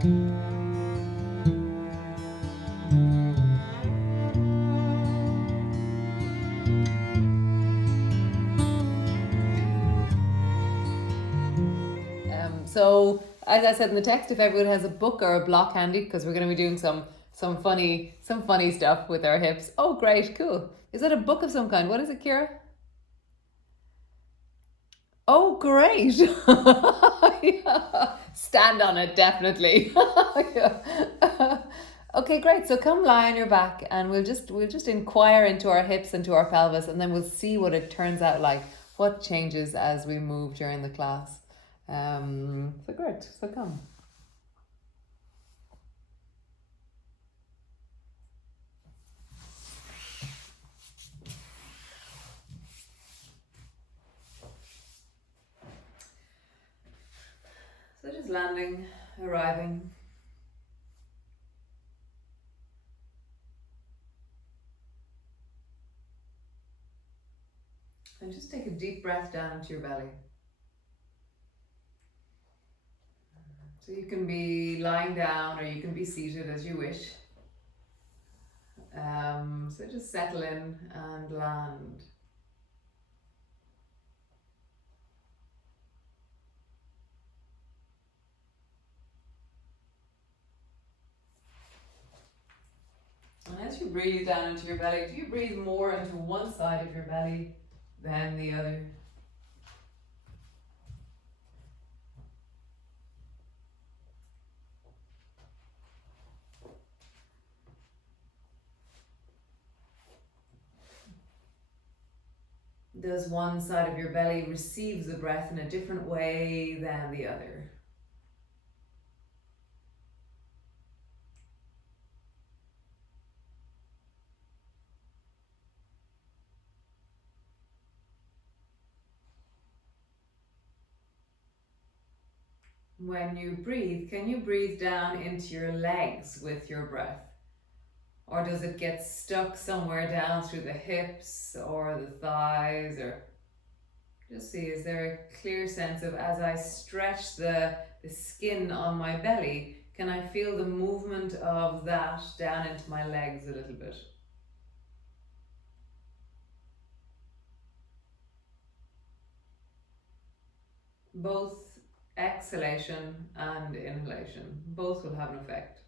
So as I said in the text, if everyone has a book or a block handy, because we're going to be doing some funny stuff with our hips. Oh, great, cool. Is that a book of some kind? What is it, Kira? Oh, great. Yeah. Stand on it, definitely. Yeah. Okay, great. So come lie on your back and we'll just inquire into our hips and to our pelvis and then we'll see what it turns out like, what changes as we move during the class. So great. So come. So just landing, arriving. And just take a deep breath down into your belly. So you can be lying down or you can be seated as you wish. So just settle in and land. And as you breathe down into your belly, do you breathe more into one side of your belly than the other? Does one side of your belly receive the breath in a different way than the other? When you breathe, can you breathe down into your legs with your breath? Or does it get stuck somewhere down through the hips or the thighs? Or just see, is there a clear sense of as I stretch the skin on my belly, can I feel the movement of that down into my legs a little bit? Both exhalation and inhalation, both will have an effect.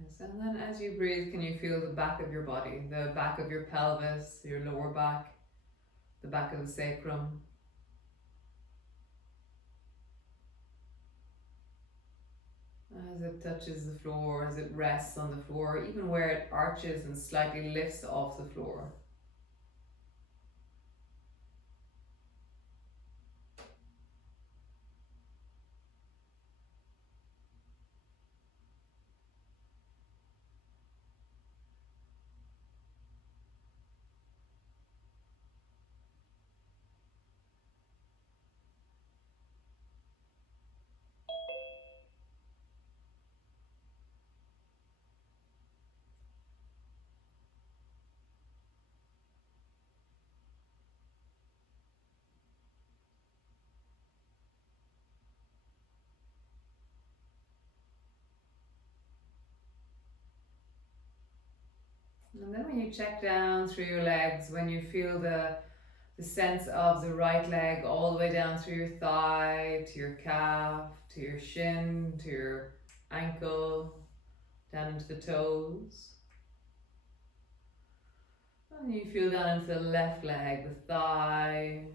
Yes, and then as you breathe, can you feel the back of your body, the back of your pelvis, your lower back, the back of the sacrum? As it touches the floor, as it rests on the floor, even where it arches and slightly lifts off the floor. And then when you check down through your legs, when you feel the sense of the right leg all the way down through your thigh, to your calf, to your shin, to your ankle, down into the toes. And you feel down into the left leg, the thigh,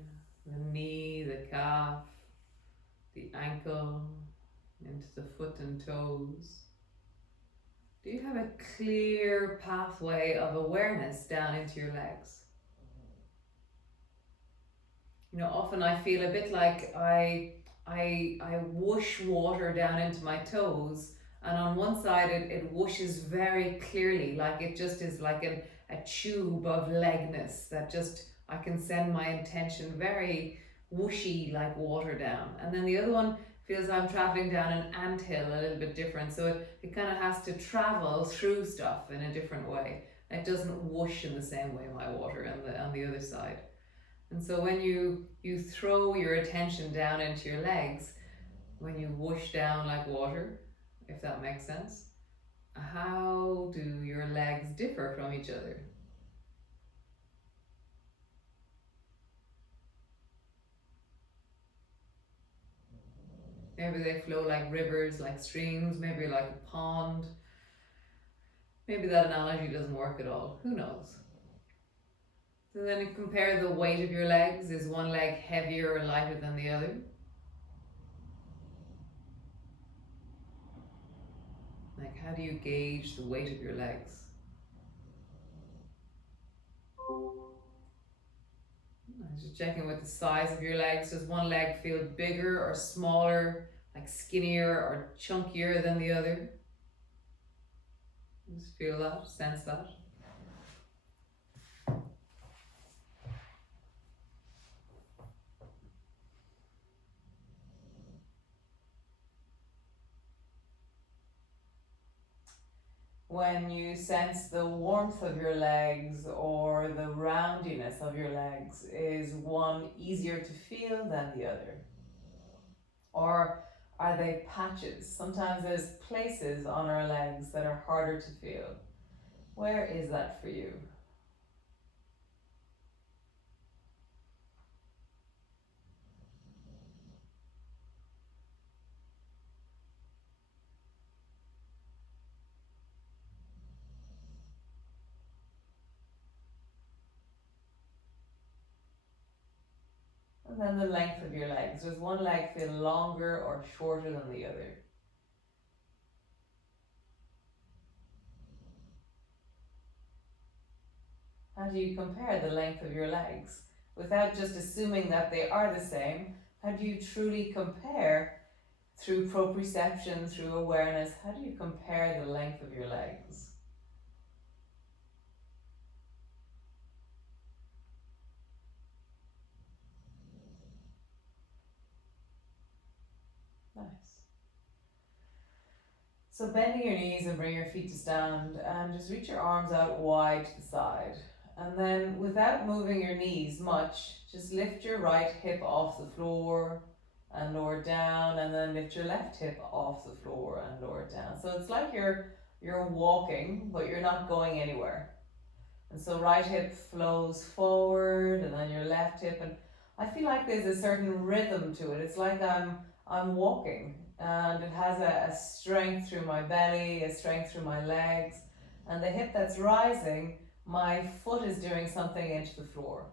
the knee, the calf, the ankle, into the foot and toes. Do you have a clear pathway of awareness down into your legs? You know, often I feel a bit like I whoosh water down into my toes, and on one side it whooshes very clearly, like it just is like a tube of legness that just I can send my intention very whooshy like water down. And then the other one feels I'm traveling down an anthill a little bit different. So it kind of has to travel through stuff in a different way. It doesn't whoosh in the same way, my water on the other side. And so when you throw your attention down into your legs, when you whoosh down like water, if that makes sense, how do your legs differ from each other? Maybe they flow like rivers, like streams, maybe like a pond. Maybe that analogy doesn't work at all. Who knows? So then you compare the weight of your legs. Is one leg heavier or lighter than the other? Like, how do you gauge the weight of your legs? Just checking with the size of your legs. Does one leg feel bigger or smaller, like skinnier or chunkier than the other? Just feel that, sense that. When you sense the warmth of your legs or the roundiness of your legs, is one easier to feel than the other? Or are they patches? Sometimes there's places on our legs that are harder to feel. Where is that for you? And then the length of your legs. Does one leg feel longer or shorter than the other? How do you compare the length of your legs? Without just assuming that they are the same, how do you truly compare through proprioception, through awareness? How do you compare the length of your legs? Nice. So bending your knees and bring your feet to stand and just reach your arms out wide to the side. And then without moving your knees much, just lift your right hip off the floor and lower it down, and then lift your left hip off the floor and lower it down. So it's like you're walking, but you're not going anywhere. And so right hip flows forward, and then your left hip, and I feel like there's a certain rhythm to it. It's like I'm walking, and it has a strength through my belly, a strength through my legs, and the hip that's rising, my foot is doing something into the floor.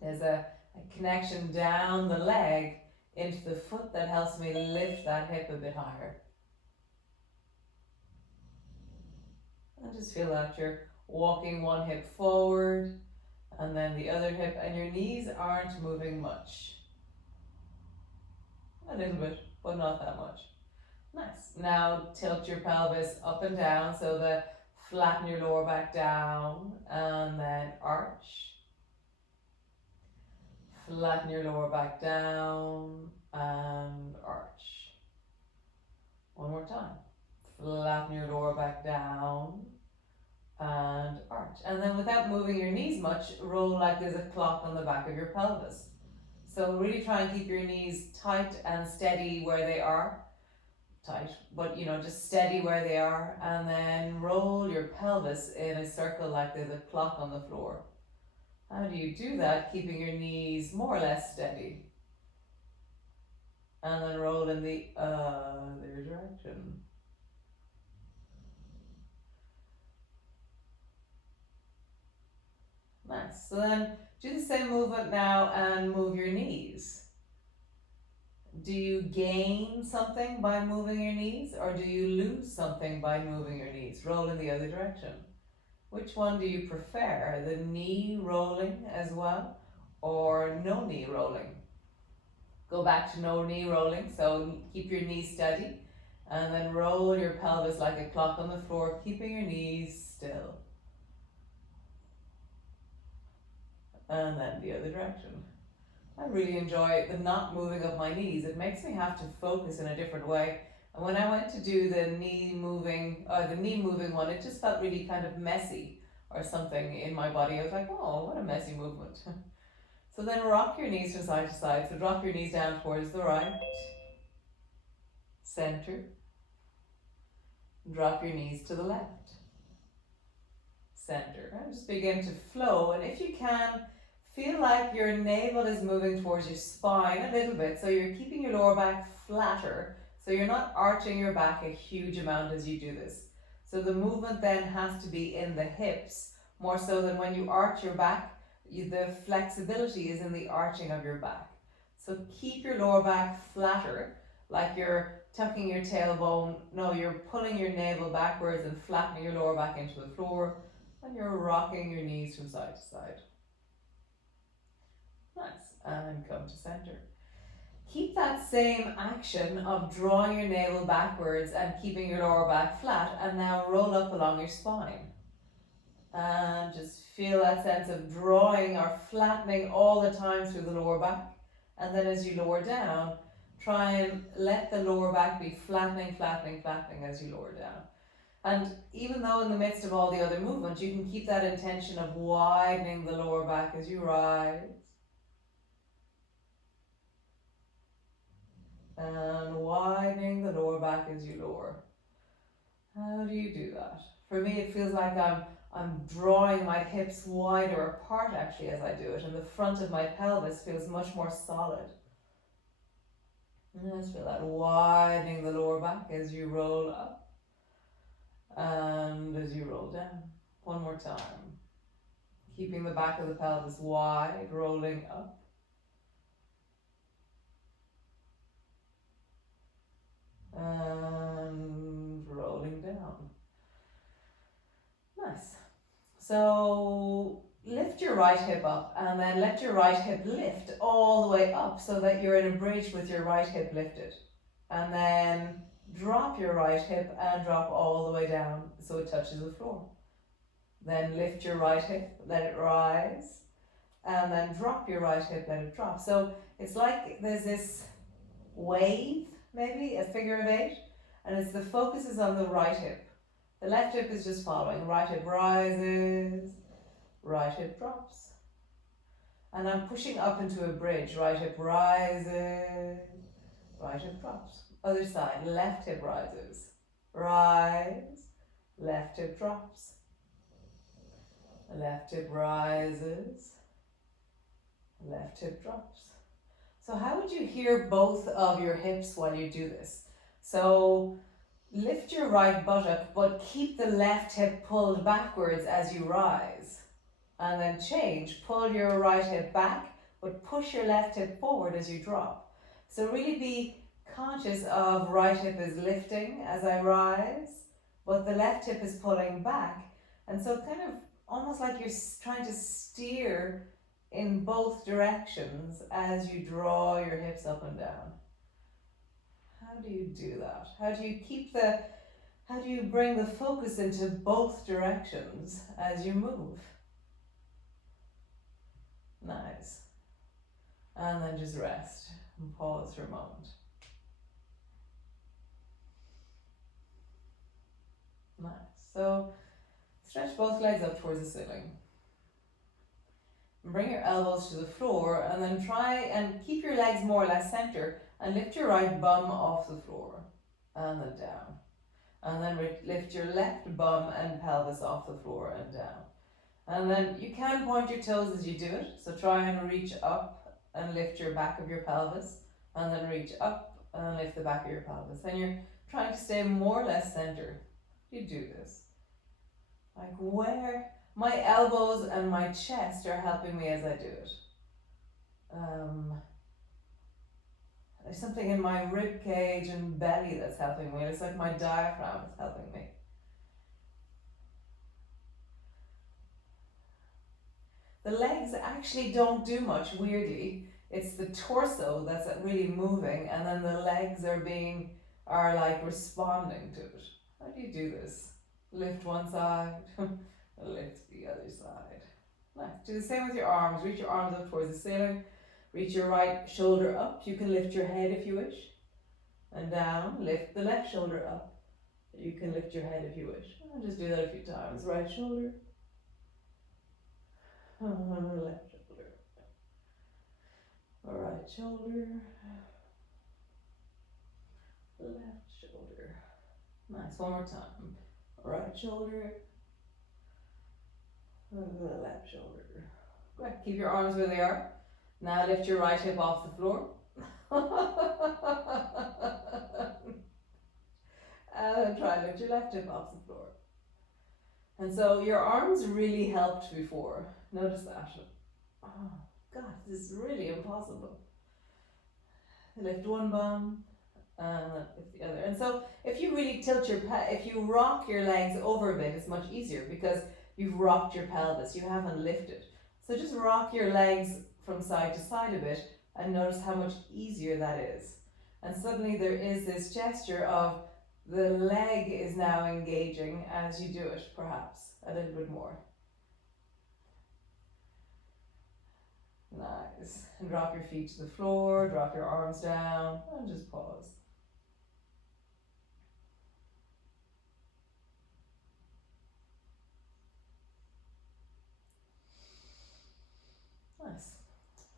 There's a connection down the leg into the foot that helps me lift that hip a bit higher. And just feel that you're walking one hip forward and then the other hip, and your knees aren't moving much. A little bit, but not that much. Nice. Now tilt your pelvis up and down, so that flatten your lower back down, and then arch. Flatten your lower back down and arch. One more time. Flatten your lower back down and arch. And then without moving your knees much, roll like there's a clock on the back of your pelvis. So really try and keep your knees tight and steady where they are. Tight, but just steady where they are, and then roll your pelvis in a circle like there's a clock on the floor. How do you do that, keeping your knees more or less steady? And then roll in the other direction. Nice. So then do the same movement now and move your knees. Do you gain something by moving your knees, or do you lose something by moving your knees? Roll in the other direction. Which one do you prefer? The knee rolling as well, or no knee rolling? Go back to no knee rolling, so keep your knees steady, and then roll your pelvis like a clock on the floor, keeping your knees still. And then the other direction. I really enjoy the not moving of my knees. It makes me have to focus in a different way. And when I went to do the knee moving one, it just felt really kind of messy or something in my body. I was like, oh, what a messy movement. So then rock your knees from side to side. So drop your knees down towards the right, center. Drop your knees to the left, center. And just begin to flow. And if you can, feel like your navel is moving towards your spine a little bit. So you're keeping your lower back flatter. So you're not arching your back a huge amount as you do this. So the movement then has to be in the hips, more so than when you arch your back, the flexibility is in the arching of your back. So keep your lower back flatter, like you're tucking your tailbone. No, you're pulling your navel backwards and flattening your lower back into the floor, and you're rocking your knees from side to side. Nice, and come to center. Keep that same action of drawing your navel backwards and keeping your lower back flat, and now roll up along your spine. And just feel that sense of drawing or flattening all the time through the lower back. And then as you lower down, try and let the lower back be flattening, flattening, flattening as you lower down. And even though in the midst of all the other movements, you can keep that intention of widening the lower back as you rise. And widening the lower back as you lower. How do you do that? For me, it feels like I'm drawing my hips wider apart actually as I do it, and the front of my pelvis feels much more solid. And just feel that widening the lower back as you roll up and as you roll down. One more time. Keeping the back of the pelvis wide, rolling up. And rolling down. Nice. So lift your right hip up and then let your right hip lift all the way up so that you're in a bridge with your right hip lifted. And then drop your right hip and drop all the way down so it touches the floor. Then lift your right hip, let it rise, and then drop your right hip, let it drop. So it's like there's this wave, maybe a figure of 8, and it's the focus is on the right hip. The left hip is just following. Right hip rises, right hip drops. And I'm pushing up into a bridge. Right hip rises, right hip drops. Other side, left hip rises, rise, left hip drops. Left hip rises, left hip drops. So how would you hear both of your hips while you do this? So lift your right buttock, but keep the left hip pulled backwards as you rise. And then change, pull your right hip back, but push your left hip forward as you drop. So really be conscious of right hip is lifting as I rise, but the left hip is pulling back. And so kind of almost like you're trying to steer in both directions as you draw your hips up and down. How do you do that? How do you bring the focus into both directions as you move? Nice. And then just rest and pause for a moment. Nice. So stretch both legs up towards the ceiling. And bring your elbows to the floor and then try and keep your legs more or less center and lift your right bum off the floor and then down. And then lift your left bum and pelvis off the floor and down. And then you can point your toes as you do it. So try and reach up and lift your back of your pelvis and then reach up and lift the back of your pelvis. And you're trying to stay more or less center. You do this. Like where my elbows and my chest are helping me as I do it. There's something in my rib cage and belly that's helping me. It's like my diaphragm is helping me. The legs actually don't do much, weirdly. It's the torso that's really moving, and then the legs are like responding to it. How do you do this? Lift one side, lift the other side. Nice. Do the same with your arms. Reach your arms up towards the ceiling. Reach your right shoulder up. You can lift your head if you wish. And down, lift the left shoulder up. You can lift your head if you wish. And just do that a few times. Right shoulder, left shoulder, right shoulder, left shoulder. Nice, one more time. Right shoulder, left shoulder. Great, keep your arms where they are. Now lift your right hip off the floor. And try and lift your left hip off the floor. And so your arms really helped before. Notice that. Oh God, this is really impossible. Lift one bum and lift the other. And so if you really tilt if you rock your legs over a bit, it's much easier because you've rocked your pelvis, you haven't lifted. So just rock your legs from side to side a bit and notice how much easier that is. And suddenly there is this gesture of the leg is now engaging as you do it, perhaps a little bit more. Nice. And drop your feet to the floor, drop your arms down, and just pause. Nice.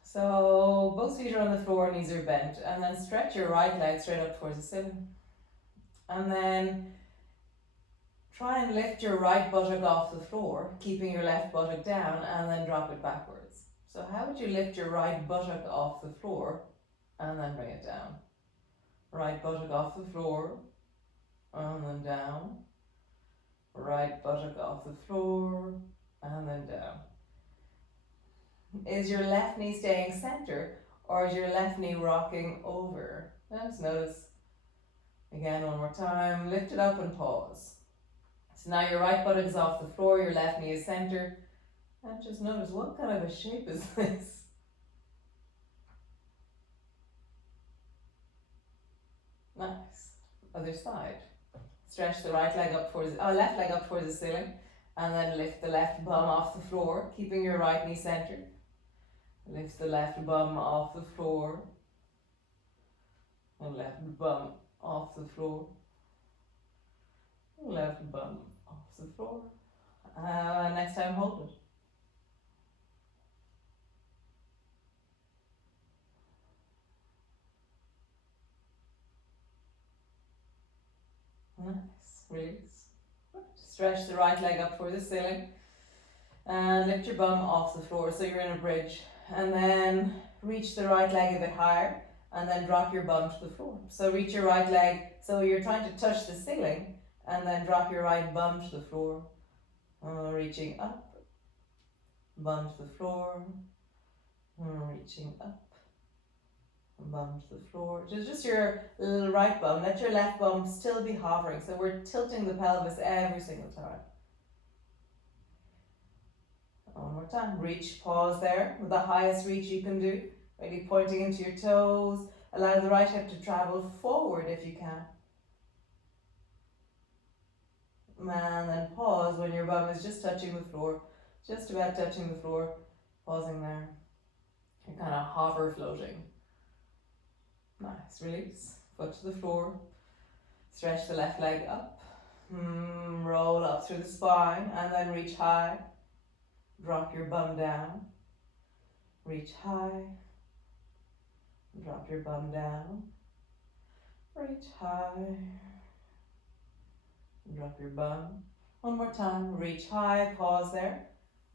So both feet are on the floor, knees are bent, and then stretch your right leg straight up towards the ceiling. And then try and lift your right buttock off the floor, keeping your left buttock down, and then drop it backwards. So how would you lift your right buttock off the floor and then bring it down? Right buttock off the floor and then down. Right buttock off the floor and then down. Is your left knee staying center or is your left knee rocking over? Just notice. Again, one more time. Lift it up and pause. So now your right buttock is off the floor, your left knee is center. And just notice, what kind of a shape is this? Nice. Other side. Stretch the right leg up towards, left leg up towards the ceiling, and then lift the left bum off the floor, keeping your right knee centered. Lift the left bum off the floor, and left bum off the floor, left bum off the floor. Next time, hold it. Nice, release. Stretch the right leg up towards the ceiling and lift your bum off the floor so you're in a bridge. And then reach the right leg a bit higher and then drop your bum to the floor. So reach your right leg, so you're trying to touch the ceiling and then drop your right bum to the floor. Reaching up, bum to the floor, reaching up, bum to the floor. Just your little right bum. Let your left bum still be hovering. So we're tilting the pelvis every single time. One more time. Reach, pause there with the highest reach you can do. Really pointing into your toes. Allow the right hip to travel forward if you can. And then pause when your bum is just touching the floor. Just about touching the floor. Pausing there. You're kind of hover floating. Nice, release. Foot to the floor. Stretch the left leg up. Roll up through the spine and then reach high. Drop your bum down. Reach high. Drop your bum down. Reach high. Drop your bum. One more time. Reach high. Pause there.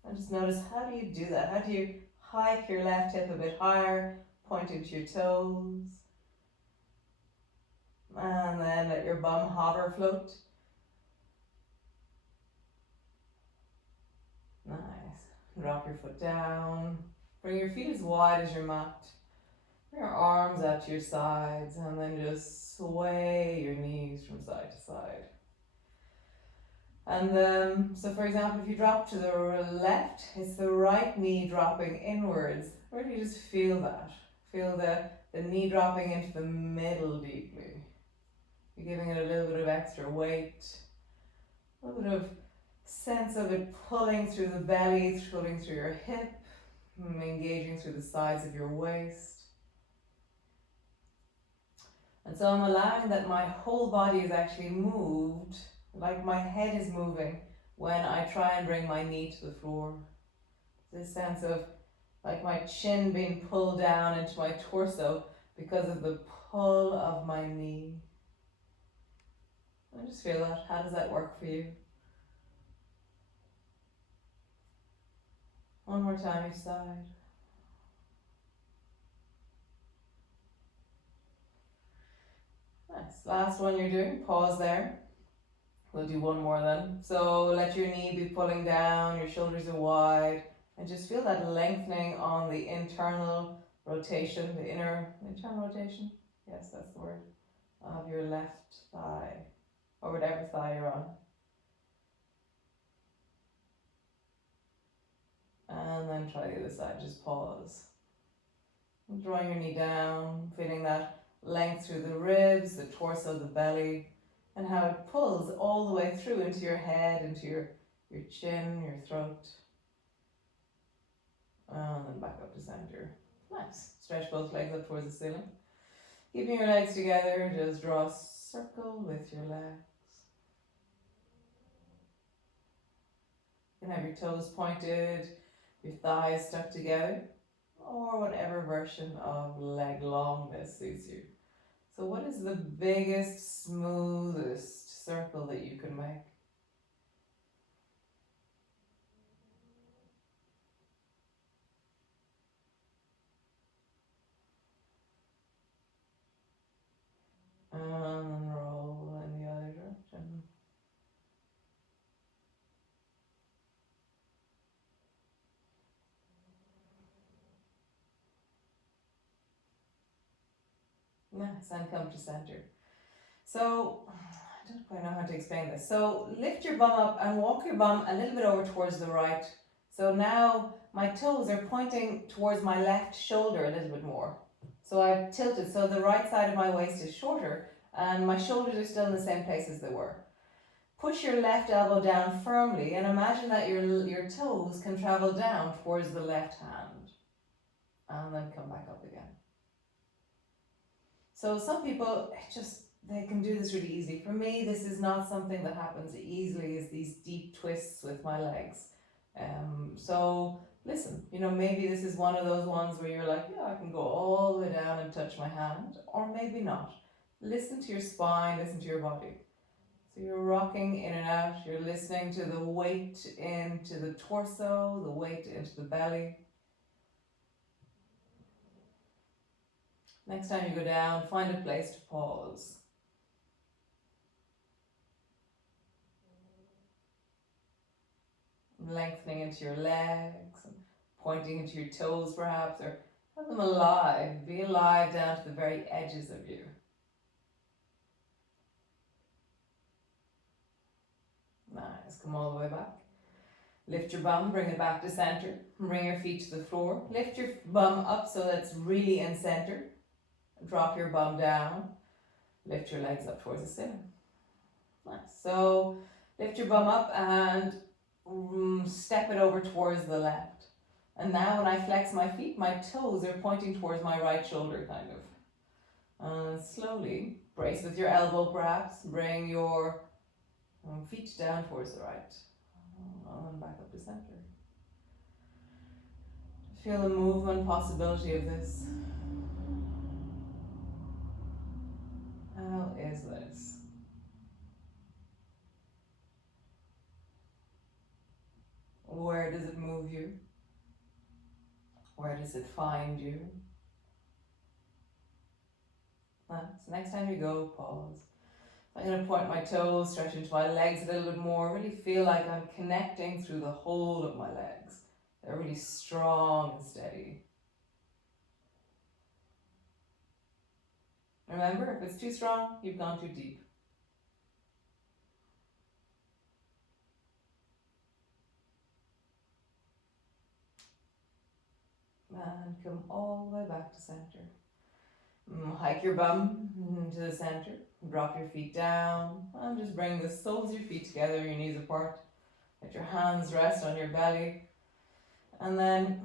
And just notice, how do you do that? How do you hike your left hip a bit higher, pointing to your toes? And then let your bum hover float. Nice. Drop your foot down. Bring your feet as wide as your mat. Bring your arms out to your sides and then just sway your knees from side to side. And so for example, if you drop to the left, it's the right knee dropping inwards. Really just feel that. Feel the knee dropping into the middle deeply. You're giving it a little bit of extra weight. A little bit of sense of it pulling through the belly, pulling through your hip. engaging through the sides of your waist. And so I'm allowing that my whole body is actually moved, like my head is moving when I try and bring my knee to the floor. This sense of like my chin being pulled down into my torso because of the pull of my knee. I just feel that. How does that work for you? One more time each side. Nice. Last one you're doing. Pause there. We'll do one more then. So let your knee be pulling down, your shoulders are wide, and just feel that lengthening on the internal rotation, the internal rotation. Yes, that's the word. Of your left thigh, or whatever thigh you're on. And then try the other side, just pause. Drawing your knee down, feeling that length through the ribs, the torso, the belly, and how it pulls all the way through into your head, into your chin, your throat. And then back up to center. Nice. Stretch both legs up towards the ceiling. Keeping your legs together, just draw a circle with your legs. You can have your toes pointed, your thighs stuck together, or whatever version of leg longness suits you. So what is the biggest, smoothest circle that you can make? And roll in the other direction. Nice, and come to center. So, I don't quite know how to explain this. So, lift your bum up and walk your bum a little bit over towards the right. So now my toes are pointing towards my left shoulder a little bit more. So I've tilted, so the right side of my waist is shorter and my shoulders are still in the same place as they were. Push your left elbow down firmly and imagine that your toes can travel down towards the left hand. And then come back up again. So some people they can do this really easily. For me, this is not something that happens easily, is these deep twists with my legs. So listen, maybe this is one of those ones where you're like, yeah, I can go all the way down and touch my hand, or maybe not. Listen to your spine, listen to your body. So you're rocking in and out, you're listening to the weight into the torso, the weight into the belly. Next time you go down, find a place to pause. Lengthening into your legs, and pointing into your toes perhaps, or have them alive. Be alive down to the very edges of you. Nice, come all the way back. Lift your bum, bring it back to center. Bring your feet to the floor. Lift your bum up so that's really in center. Drop your bum down. Lift your legs up towards the ceiling. Nice. So lift your bum up and step it over towards the left. And now when I flex my feet, my toes are pointing towards my right shoulder, kind of. And slowly, brace with your elbow perhaps, bring your feet down towards the right. And back up to center. Feel the movement possibility of this. How is this? Where does it move you? Where does it find you? So next time you go, pause. I'm going to point my toes, stretch into my legs a little bit more. Really feel like I'm connecting through the whole of my legs. They're really strong and steady. Remember, if it's too strong, you've gone too deep. And come all the way back to center. Hike your bum to the center. Drop your feet down. And just bring the soles of your feet together, your knees apart. Let your hands rest on your belly. And then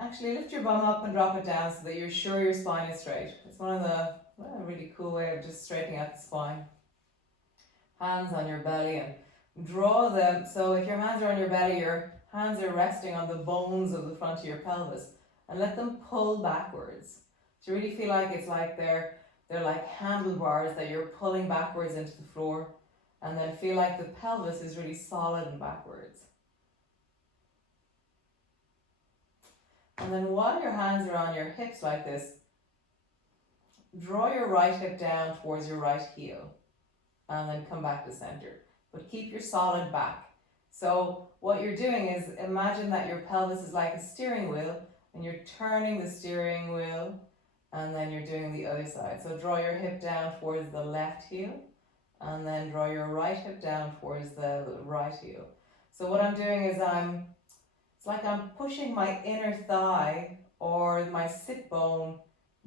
Actually, lift your bum up and drop it down so that you're sure your spine is straight. It's one of the really cool way of just straightening out the spine. Hands on your belly and draw them. So if your hands are on your belly, your hands are resting on the bones of the front of your pelvis, and let them pull backwards. So you really feel like it's like they're like handlebars that you're pulling backwards into the floor, and then feel like the pelvis is really solid and backwards. And then while your hands are on your hips like this, draw your right hip down towards your right heel and then come back to center. But keep your solid back. So what you're doing is imagine that your pelvis is like a steering wheel and you're turning the steering wheel and then you're doing the other side. So draw your hip down towards the left heel and then draw your right hip down towards the right heel. So what I'm doing is it's like I'm pushing my inner thigh or my sit bone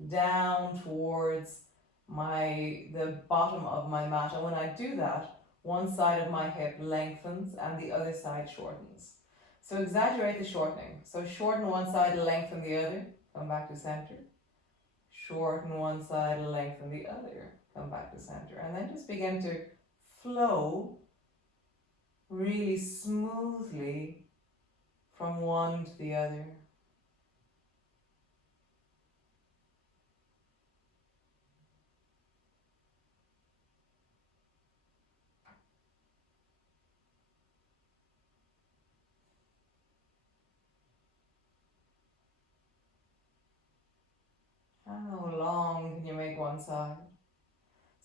down towards the bottom of my mat, and when I do that, one side of my hip lengthens and the other side shortens. So exaggerate the shortening. So shorten one side, lengthen the other, come back to center. Shorten one side, lengthen the other, come back to center. And then just begin to flow really smoothly from one to the other. How long can you make one side?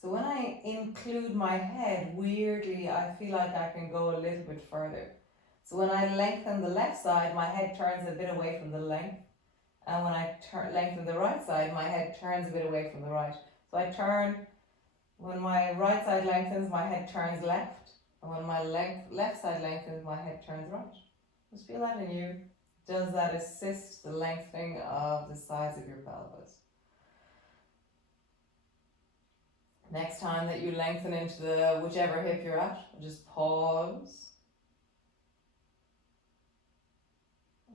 So when I include my head, weirdly, I feel like I can go a little bit further. So when I lengthen the left side, my head turns a bit away from the length. And when I lengthen the right side, my head turns a bit away from the right. So I turn, when my right side lengthens, my head turns left. And when my left side lengthens, my head turns right. Just feel that in you. Does that assist the lengthening of the sides of your pelvis? Next time that you lengthen into the whichever hip you're at, just pause.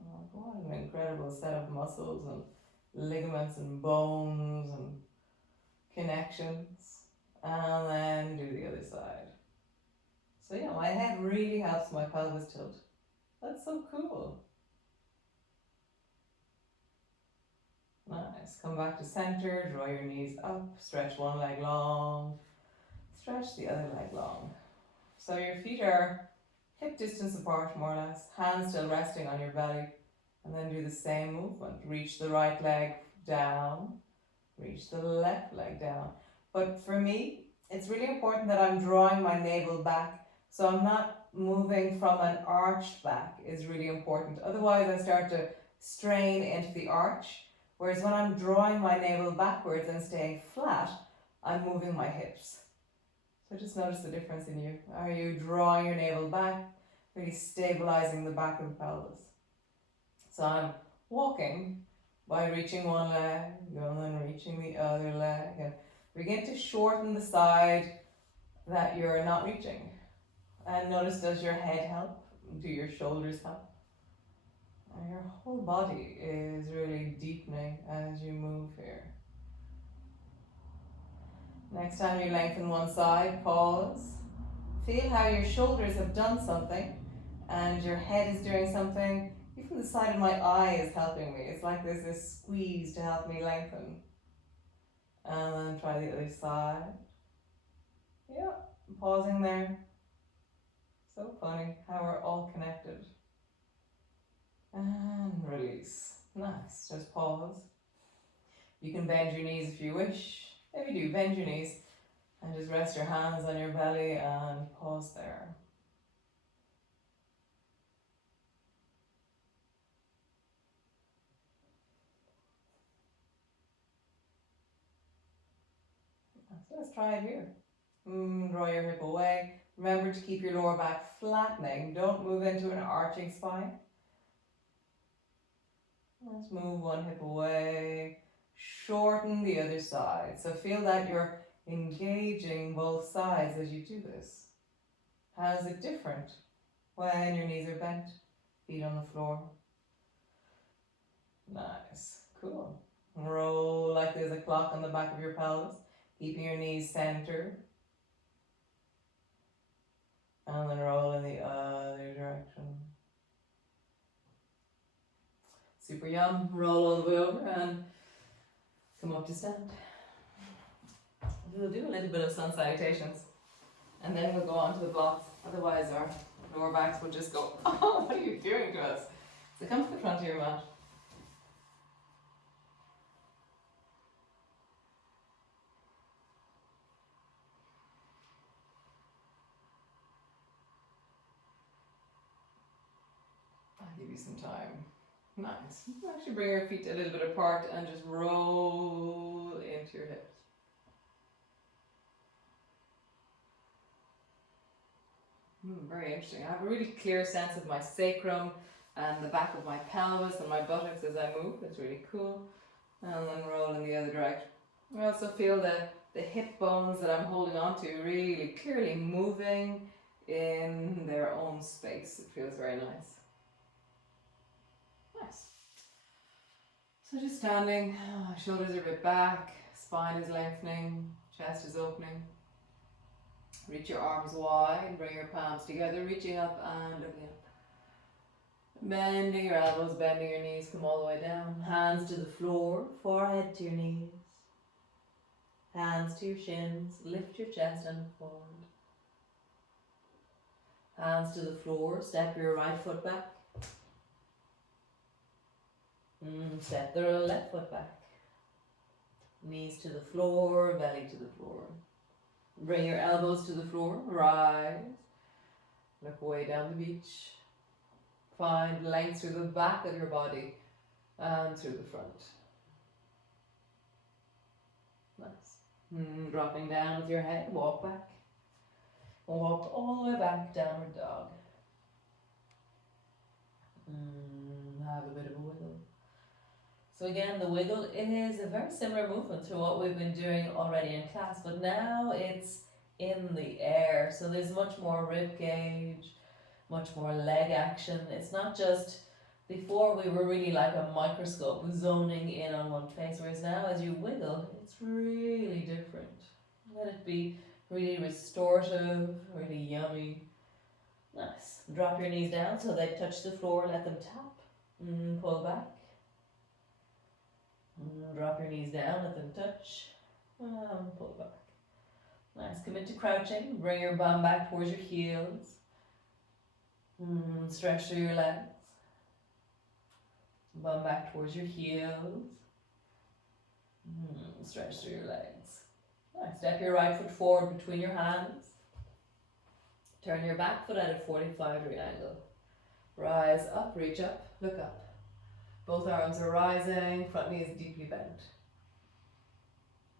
Oh, what an incredible set of muscles and ligaments and bones and connections. And then do the other side. So yeah, my head really helps my pelvis tilt. That's so cool. Nice. Come back to center, draw your knees up, stretch one leg long, stretch the other leg long. So your feet are hip distance apart, more or less, hands still resting on your belly, and then do the same movement. Reach the right leg down, reach the left leg down. But for me, it's really important that I'm drawing my navel back, so I'm not moving from an arched back is really important. Otherwise I start to strain into the arch. Whereas when I'm drawing my navel backwards and staying flat, I'm moving my hips. So just notice the difference in you. Are you drawing your navel back, really stabilizing the back of the pelvis? So I'm walking by reaching one leg and then reaching the other leg, and begin to shorten the side that you're not reaching. And notice, does your head help? Do your shoulders help? Your whole body is really deepening as you move here. Next time you lengthen one side, pause. Feel how your shoulders have done something and your head is doing something. Even the side of my eye is helping me. It's like there's this squeeze to help me lengthen. And then try the other side. Yeah, pausing there. So funny how we're all connected. And release. Nice. Just pause. You can bend your knees if you wish. If you do, bend your knees and just rest your hands on your belly and pause there. So let's try it here. Draw your hip away. Remember to keep your lower back flattening. Don't move into an arching spine. Let's move one hip away. Shorten the other side. So feel that you're engaging both sides as you do this. How is it different when your knees are bent, feet on the floor? Nice. Cool. Roll like there's a clock on the back of your pelvis, keeping your knees centered. And then roll in the other direction. Super yum. Roll all the way over and come up to stand. We'll do a little bit of sun salutations and then we'll go on to the blocks. Otherwise our lower backs will just go, oh, what are you doing to us? So come to the front of your mat. I'll give you some time. Nice. Actually bring your feet a little bit apart and just roll into your hips. Very interesting. I have a really clear sense of my sacrum and the back of my pelvis and my buttocks as I move. It's really cool. And then roll in the other direction. I also feel the hip bones that I'm holding on to really clearly moving in their own space. It feels very nice. Nice. So just standing, shoulders are a bit back, spine is lengthening, chest is opening. Reach your arms wide, bring your palms together, reaching up and looking up. Bending your elbows, bending your knees, come all the way down. Hands to the floor, forehead to your knees. Hands to your shins, lift your chest and forward. Hands to the floor, step your right foot back. Step the left foot back. Knees to the floor, belly to the floor. Bring your elbows to the floor, rise. Look way down the beach. Find length through the back of your body and through the front. Nice. Dropping down with your head, walk back. Walk all the way back, downward dog. Have a bit of a wiggle. So again, the wiggle is a very similar movement to what we've been doing already in class, but now it's in the air. So there's much more rib cage, much more leg action. It's not just, before we were really like a microscope zoning in on one place, whereas now as you wiggle, it's really different. Let it be really restorative, really yummy. Nice. Drop your knees down so they touch the floor, let them tap. Pull back. Drop your knees down, let them touch. Pull back. Nice. Commit to crouching. Bring your bum back towards your heels. Stretch through your legs. Bum back towards your heels. Stretch through your legs. Nice. Step your right foot forward between your hands. Turn your back foot at a 45-degree angle. Rise up, reach up, look up. Both arms are rising, front knee is deeply bent.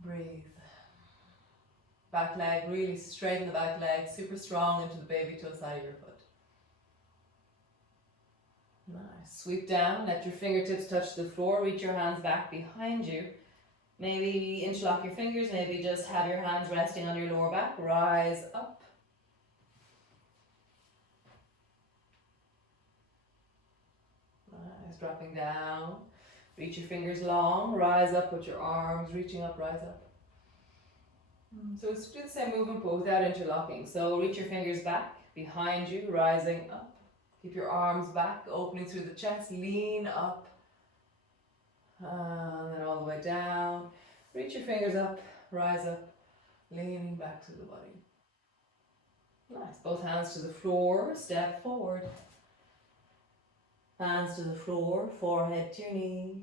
Breathe. Back leg, really straighten the back leg, super strong into the baby toe side of your foot. Nice. Sweep down, let your fingertips touch the floor, reach your hands back behind you. Maybe interlock your fingers, maybe just have your hands resting on your lower back. Rise up. Nice. Dropping down. Reach your fingers long, rise up, put your arms reaching up, rise up. So it's do the same movement but without interlocking. So reach your fingers back, behind you, rising up. Keep your arms back, opening through the chest, lean up. And then all the way down. Reach your fingers up, rise up, leaning back to the body. Nice. Both hands to the floor, step forward. Hands to the floor, forehead to your knees.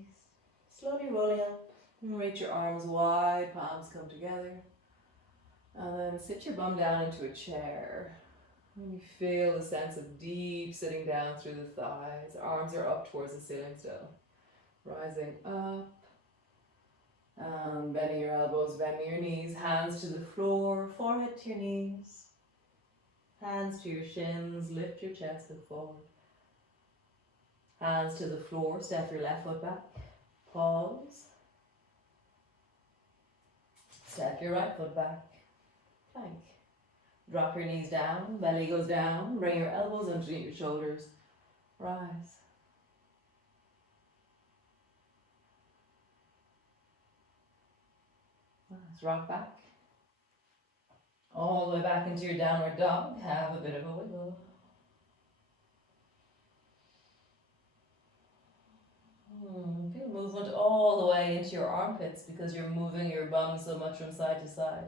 Slowly rolling up. Reach your arms wide, palms come together. And then sit your bum down into a chair. And you feel the sense of deep sitting down through the thighs. Arms are up towards the ceiling still. Rising up. And bending your elbows, bending your knees. Hands to the floor, forehead to your knees. Hands to your shins, lift your chest and forward. Hands to the floor, step your left foot back. Pause. Step your right foot back. Plank. Drop your knees down, belly goes down, bring your elbows underneath your shoulders. Rise. Let's rock back. All the way back into your downward dog. Have a bit of a wiggle. Feel movement all the way into your armpits because you're moving your bum so much from side to side.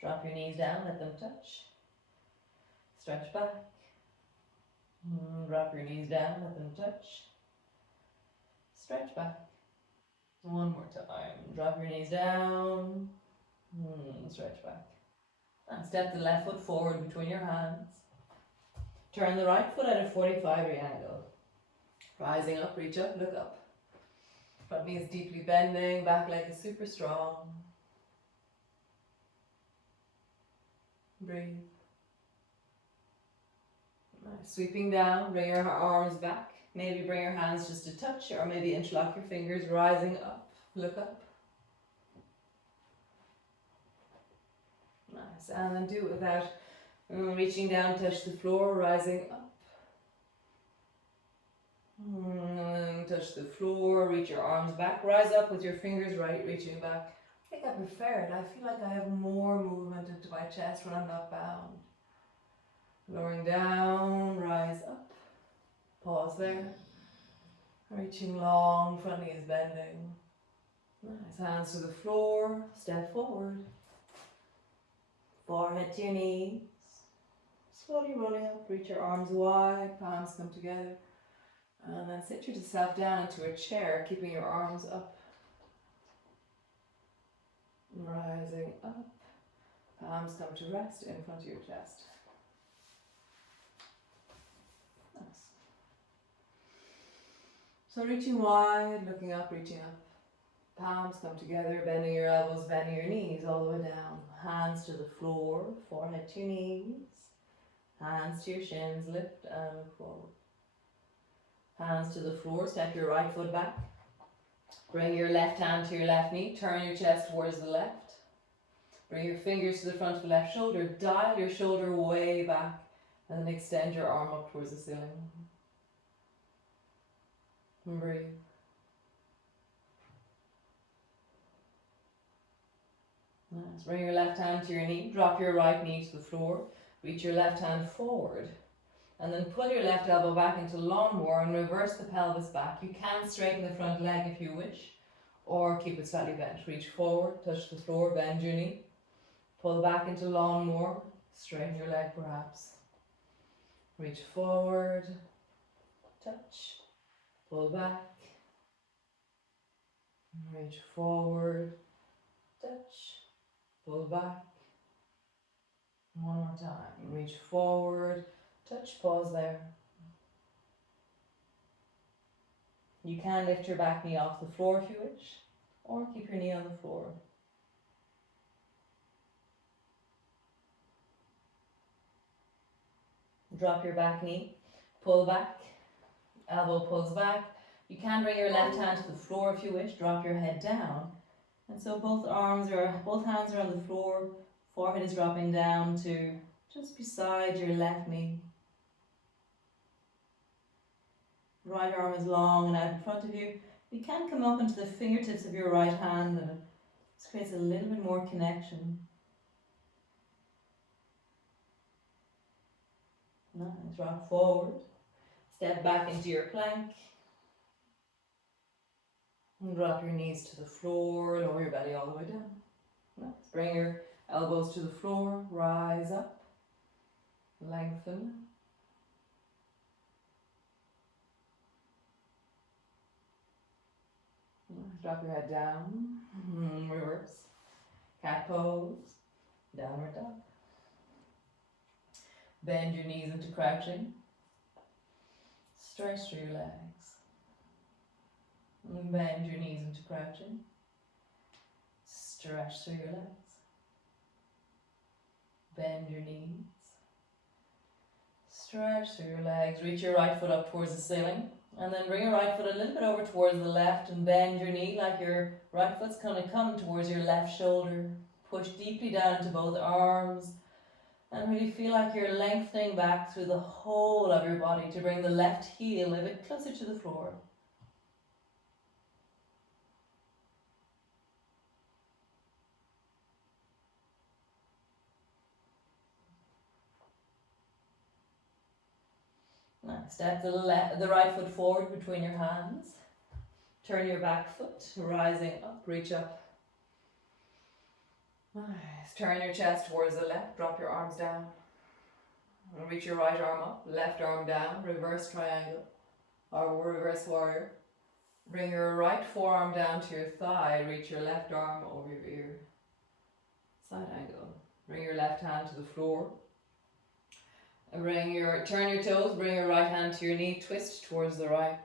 Drop your knees down, let them touch. Stretch back. Drop your knees down, let them touch. Stretch back. One more time. Drop your knees down. Stretch back. And step the left foot forward between your hands. Turn the right foot at a 45-degree angle. Rising up, reach up, look up. Front knee is deeply bending, back leg is super strong. Breathe. Nice. Sweeping down, bring your arms back. Maybe bring your hands just a touch, or maybe interlock your fingers, rising up, look up. Nice, and then do it without reaching down, touch the floor, rising up. Touch the floor, reach your arms back, rise up with your fingers right, reaching back. I think I prefer it. I feel like I have more movement into my chest when I'm not bound. Lowering down, rise up. Pause there. Reaching long, front knee is bending. Nice, hands to the floor, step forward. Forehead to your knees. Slowly rolling up, reach your arms wide, palms come together. And then sit yourself down into a chair, keeping your arms up. Rising up. Palms come to rest in front of your chest. Nice. So reaching wide, looking up, reaching up. Palms come together, bending your elbows, bending your knees all the way down. Hands to the floor, forehead to your knees. Hands to your shins, lift and look forward. Hands to the floor, step your right foot back. Bring your left hand to your left knee, turn your chest towards the left. Bring your fingers to the front of the left shoulder, dial your shoulder way back, and then extend your arm up towards the ceiling. And breathe. Nice. Bring your left hand to your knee, drop your right knee to the floor, reach your left hand forward. And then pull your left elbow back into lawnmower and reverse the pelvis back. You can straighten the front leg if you wish, or keep it slightly bent. Reach forward, touch the floor, bend your knee. Pull back into lawnmower, straighten your leg perhaps. Reach forward, touch, pull back. Reach forward, touch, pull back. One more time. Reach forward, touch, pause there. You can lift your back knee off the floor if you wish, or keep your knee on the floor. Drop your back knee, pull back, elbow pulls back. You can bring your left hand to the floor if you wish, drop your head down. And so both hands are on the floor, forehead is dropping down to just beside your left knee. Right arm is long and out in front of you. You can come up into the fingertips of your right hand, and this creates a little bit more connection. Nice, rock forward. Step back into your plank. And drop your knees to the floor, lower your belly all the way down. Nice. Bring your elbows to the floor, rise up, lengthen. Drop your head down, reverse, cat pose, downward dog. Bend your knees into crouching, stretch through your legs. Bend your knees into crouching, stretch through your legs. Bend your knees, stretch through your legs, reach your right foot up towards the ceiling. And then bring your right foot a little bit over towards the left and bend your knee like your right foot's going to come towards your left shoulder. Push deeply down into both arms. And really feel like you're lengthening back through the whole of your body to bring the left heel a bit closer to the floor. Now step the right foot forward between your hands. Turn your back foot, rising up, reach up. Nice. Turn your chest towards the left, drop your arms down. Reach your right arm up, left arm down, reverse triangle or reverse warrior. Bring your right forearm down to your thigh, reach your left arm over your ear. Side angle. Bring your left hand to the floor. And turn your toes, bring your right hand to your knee, twist towards the right.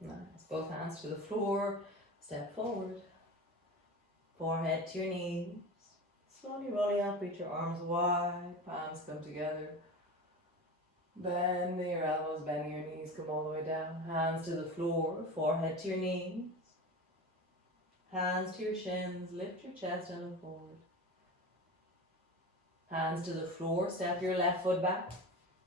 Nice. Both hands to the floor, step forward. Forehead to your knees. Slowly rolling up, reach your arms wide, palms come together. Bend your elbows, bending your knees, come all the way down. Hands to the floor, forehead to your knees. Hands to your shins, lift your chest and look forward. Hands to the floor, step your left foot back.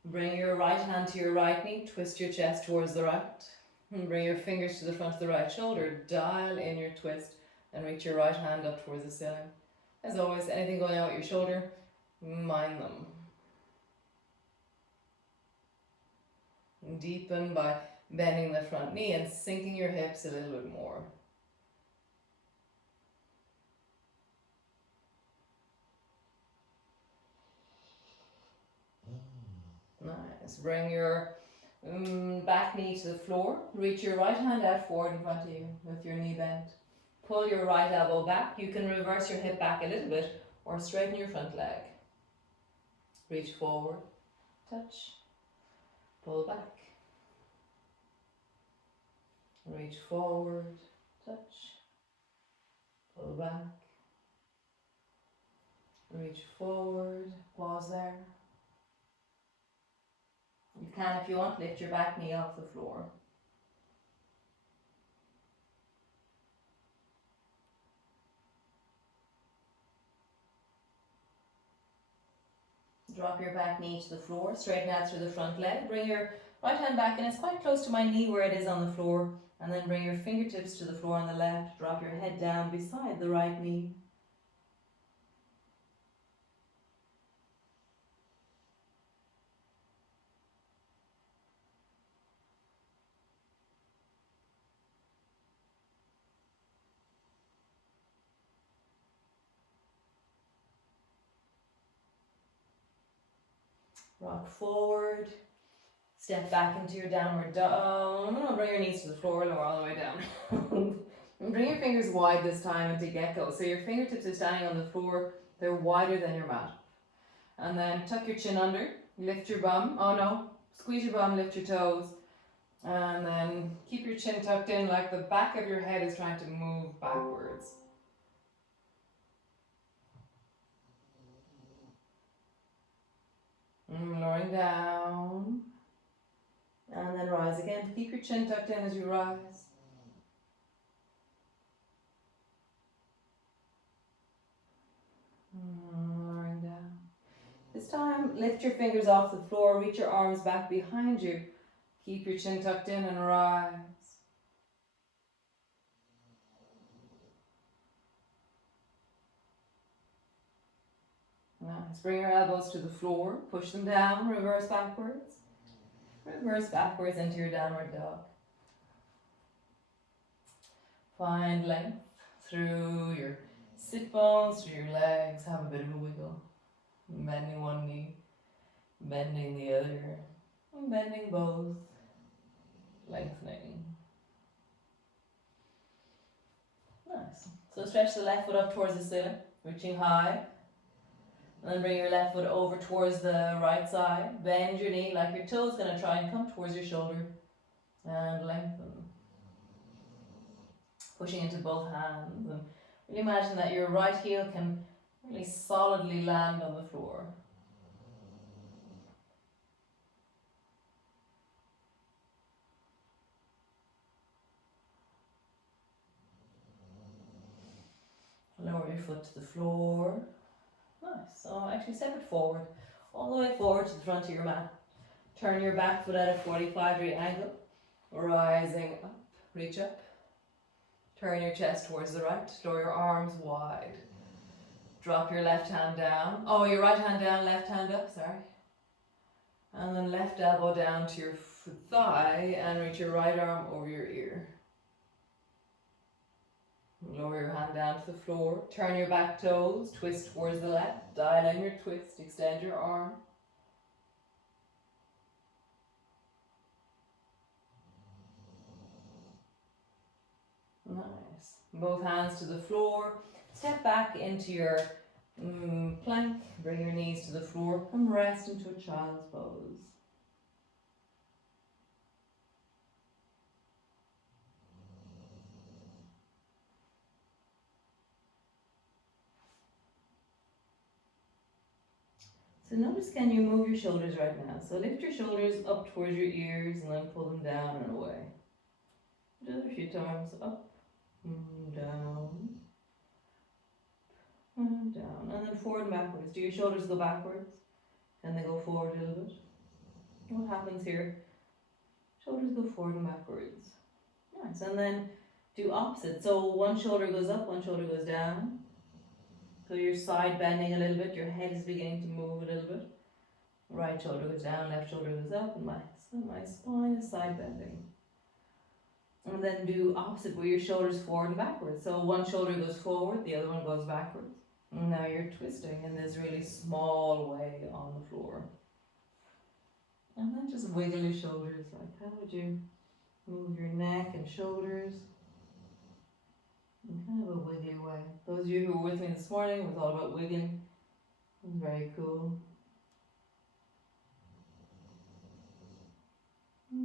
Bring your right hand to your right knee, twist your chest towards the right. And bring your fingers to the front of the right shoulder, dial in your twist and reach your right hand up towards the ceiling. As always, anything going out your shoulder, mind them. And deepen by bending the front knee and sinking your hips a little bit more. Nice. Bring your back knee to the floor. Reach your right hand out forward in front of you with your knee bent. Pull your right elbow back. You can reverse your hip back a little bit or straighten your front leg. Reach forward, touch, pull back. Reach forward, touch, pull back. Reach forward, pause there. You can, if you want, lift your back knee off the floor. Drop your back knee to the floor, straighten out through the front leg. Bring your right hand back, and it's quite close to my knee where it is on the floor. And then bring your fingertips to the floor on the left. Drop your head down beside the right knee. Rock forward. Step back into your downward dog. Bring your knees to the floor, lower all the way down. And bring your fingers wide this time into gecko. So your fingertips are standing on the floor. They're wider than your mat. And then tuck your chin under. Lift your bum. Oh no. Squeeze your bum, lift your toes. And then keep your chin tucked in like the back of your head is trying to move backwards. Lowering down. And then rise again. Keep your chin tucked in as you rise. Lowering down. This time, lift your fingers off the floor. Reach your arms back behind you. Keep your chin tucked in and rise. Nice. Bring your elbows to the floor. Push them down. Reverse backwards. Reverse backwards into your downward dog. Find length through your sit bones, through your legs. Have a bit of a wiggle. Bending one knee, bending the other, and bending both. Lengthening. Nice. So stretch the left foot up towards the ceiling, reaching high. And then bring your left foot over towards the right side. Bend your knee like your toe's going to try and come towards your shoulder. And lengthen. Pushing into both hands. And really imagine that your right heel can really solidly land on the floor. your foot to the floor. Nice. So actually step it forward, all the way forward to the front of your mat. Turn your back foot at a 45-degree angle, rising up, reach up. Turn your chest towards the right, lower your arms wide. Drop your left hand down. Oh, your right hand down, left hand up, sorry. And then left elbow down to your thigh and reach your right arm over your ear. Lower your hand down to the floor. Turn your back toes, twist towards the left. Dial in your twist, extend your arm. Nice. Both hands to the floor. Step back into your plank. Bring your knees to the floor and rest into a child's pose. So notice, can you move your shoulders right now? So lift your shoulders up towards your ears and then pull them down and away. Do it a few times. Up, down, and down. And then forward and backwards. Do your shoulders go backwards? Can they go forward a little bit? What happens here? Shoulders go forward and backwards. Nice. And then do opposite. So one shoulder goes up, one shoulder goes down. So you're side bending a little bit, your head is beginning to move a little bit. Right shoulder goes down, left shoulder goes up, and my spine is side bending. And then do opposite, where your shoulders forward and backwards. So one shoulder goes forward, the other one goes backwards. And now you're twisting in this really small way on the floor. And then just wiggle your shoulders. Like, how would you move your neck and shoulders? In kind of a wiggly way. Those of you who were with me this morning, it was all about wiggling. It was very cool.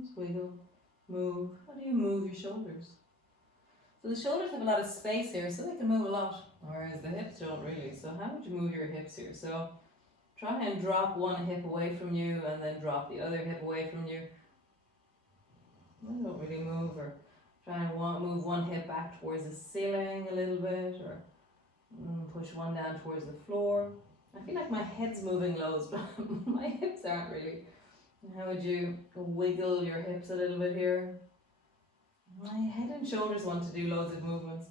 Just wiggle, move. How do you move your shoulders? So the shoulders have a lot of space here, so they can move a lot, whereas the hips don't really. So how would you move your hips here? So try and drop one hip away from you and then drop the other hip away from you. They don't really move, or try and move one hip back towards the ceiling a little bit, or push one down towards the floor. I feel like my head's moving loads, but my hips aren't really. How would you wiggle your hips a little bit here? My head and shoulders want to do loads of movements,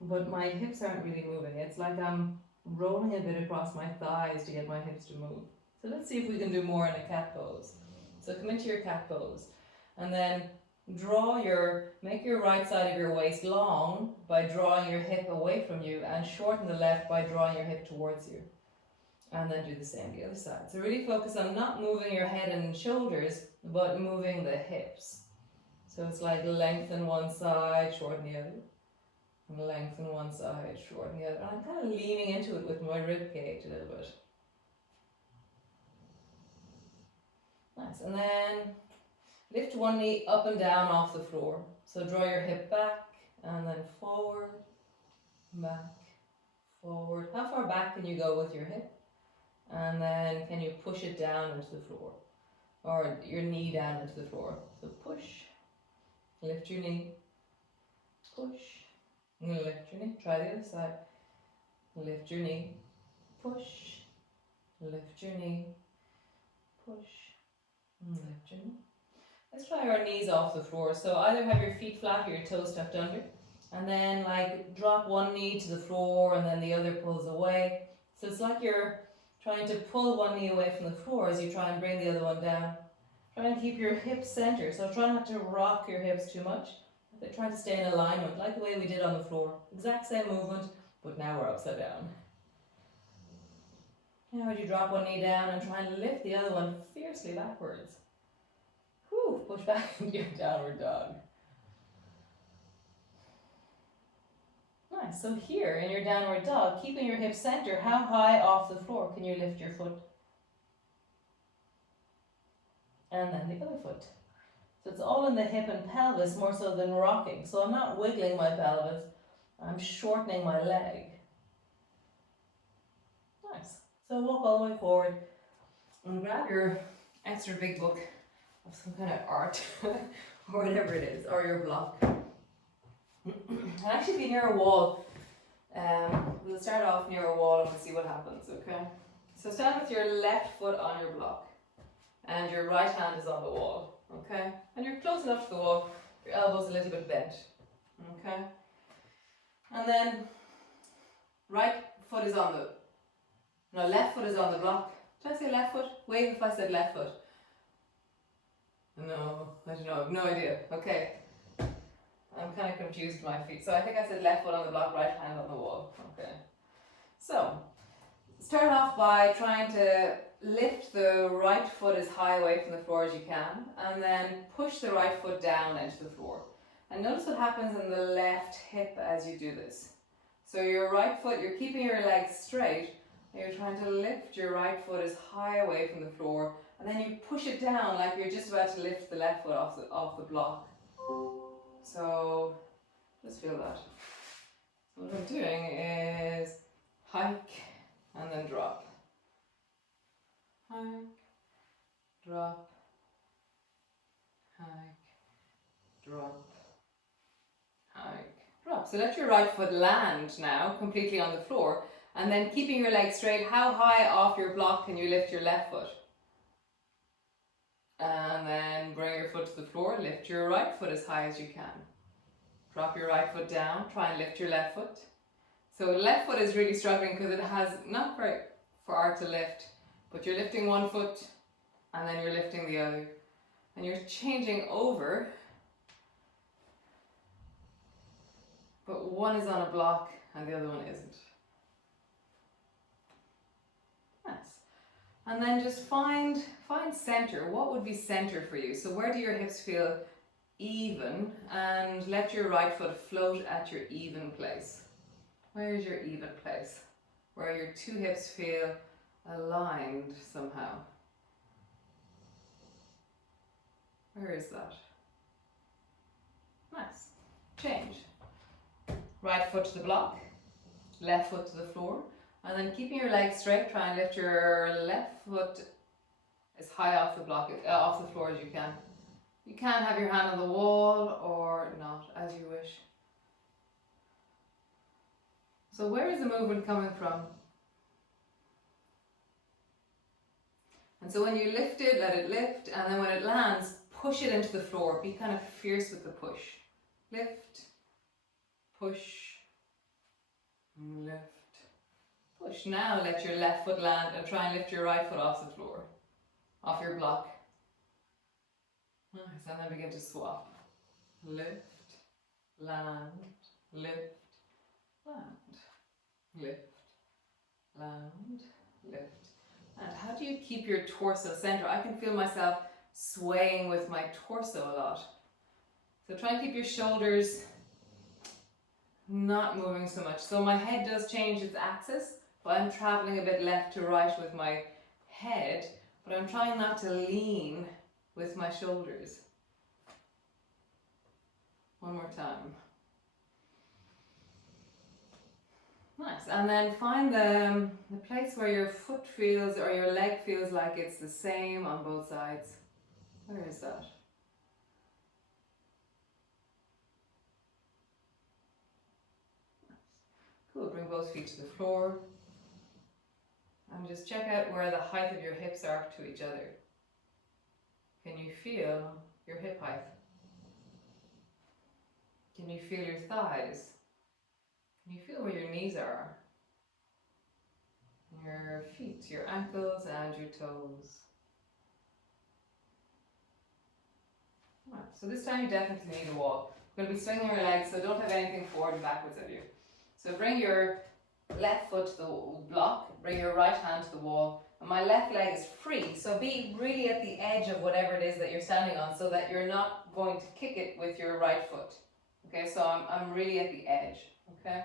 but my hips aren't really moving. It's like I'm rolling a bit across my thighs to get my hips to move. So let's see if we can do more in a cat pose. So come into your cat pose, and then make your right side of your waist long by drawing your hip away from you, and shorten the left by drawing your hip towards you. And then do the same the other side. So really focus on not moving your head and shoulders, but moving the hips. So it's like lengthen one side, shorten the other. And lengthen one side, shorten the other. And I'm kind of leaning into it with my rib cage a little bit. Nice. And then lift one knee up and down off the floor. So draw your hip back and then forward, back, forward. How far back can you go with your hip? And then can you push it down into the floor? Or your knee down into the floor. So push, lift your knee, push, lift your knee. Try the other side. Lift your knee, push, lift your knee, push, lift your knee. Let's try our knees off the floor. So either have your feet flat or your toes tucked under, and then like drop one knee to the floor and then the other pulls away. So it's like you're trying to pull one knee away from the floor as you try and bring the other one down. Try and keep your hips centered. So try not to rock your hips too much. But try to stay in alignment, like the way we did on the floor. Exact same movement, but now we're upside down. Now would you drop one knee down and try and lift the other one fiercely backwards. Whew, push back into your downward dog. Nice. So here in your downward dog, keeping your hips centered, how high off the floor can you lift your foot? And then the other foot. So it's all in the hip and pelvis more so than rocking. So I'm not wiggling my pelvis, I'm shortening my leg. Nice. So walk all the way forward and grab your extra big book of some kind of art or whatever it is, or your block. And actually, if you're near a wall, We'll start off near a wall and we'll see what happens, okay? So stand with your left foot on your block and your right hand is on the wall, okay? And you're close enough to the wall, your elbow's a little bit bent, okay? And then left foot is on the block. Did I say left foot? Wave if I said left foot. No, I don't know, I have no idea. Okay. I'm kind of confused with my feet. So I think I said left foot on the block, right hand on the wall. Okay. So, start off by trying to lift the right foot as high away from the floor as you can, and then push the right foot down into the floor. And notice what happens in the left hip as you do this. So your right foot, you're keeping your legs straight, and you're trying to lift your right foot as high away from the floor, and then you push it down like you're just about to lift the left foot off the block. So, just feel that. So what I'm doing is hike and then drop. Hike, drop, hike, drop, hike, drop. So let your right foot land now completely on the floor, and then keeping your legs straight, how high off your block can you lift your left foot? And then bring your foot to the floor, lift your right foot as high as you can. Drop your right foot down, try and lift your left foot. So left foot is really struggling because it has not very far to lift, but you're lifting one foot and then you're lifting the other. And you're changing over, but one is on a block and the other one isn't. Nice. And then just find center. What would be center for you? So where do your hips feel even, and let your right foot float at your even place. Where is your even place? Where your two hips feel aligned somehow. Where is that? Nice. Change. Right foot to the block, left foot to the floor, and then keeping your legs straight, try and lift your left foot as high off the block, off the floor as you can. You can have your hand on the wall or not, as you wish. So where is the movement coming from? And so when you lift it, let it lift, and then when it lands, push it into the floor. Be kind of fierce with the push. Lift, push, lift, push. Now let your left foot land and try and lift your right foot off the floor, off your block. Nice, and then begin to swap. Lift, land, lift, land, lift, land, lift. And how do you keep your torso center? I can feel myself swaying with my torso a lot. So try and keep your shoulders not moving so much. So my head does change its axis, but I'm traveling a bit left to right with my head, but I'm trying not to lean with my shoulders. One more time. Nice, and then find the place where your foot feels or your leg feels like it's the same on both sides. Where is that? Nice. Cool, bring both feet to the floor. And just check out where the height of your hips are to each other. Can you feel your hip height? Can you feel your thighs? Can you feel where your knees are? Your feet, your ankles and your toes. Right, so this time you definitely need a wall. You're going to be swinging your legs, so don't have anything forward and backwards of you. So bring your left foot to the block, bring your right hand to the wall, and my left leg is free, so be really at the edge of whatever it is that you're standing on so that you're not going to kick it with your right foot. Okay, so I'm really at the edge, okay?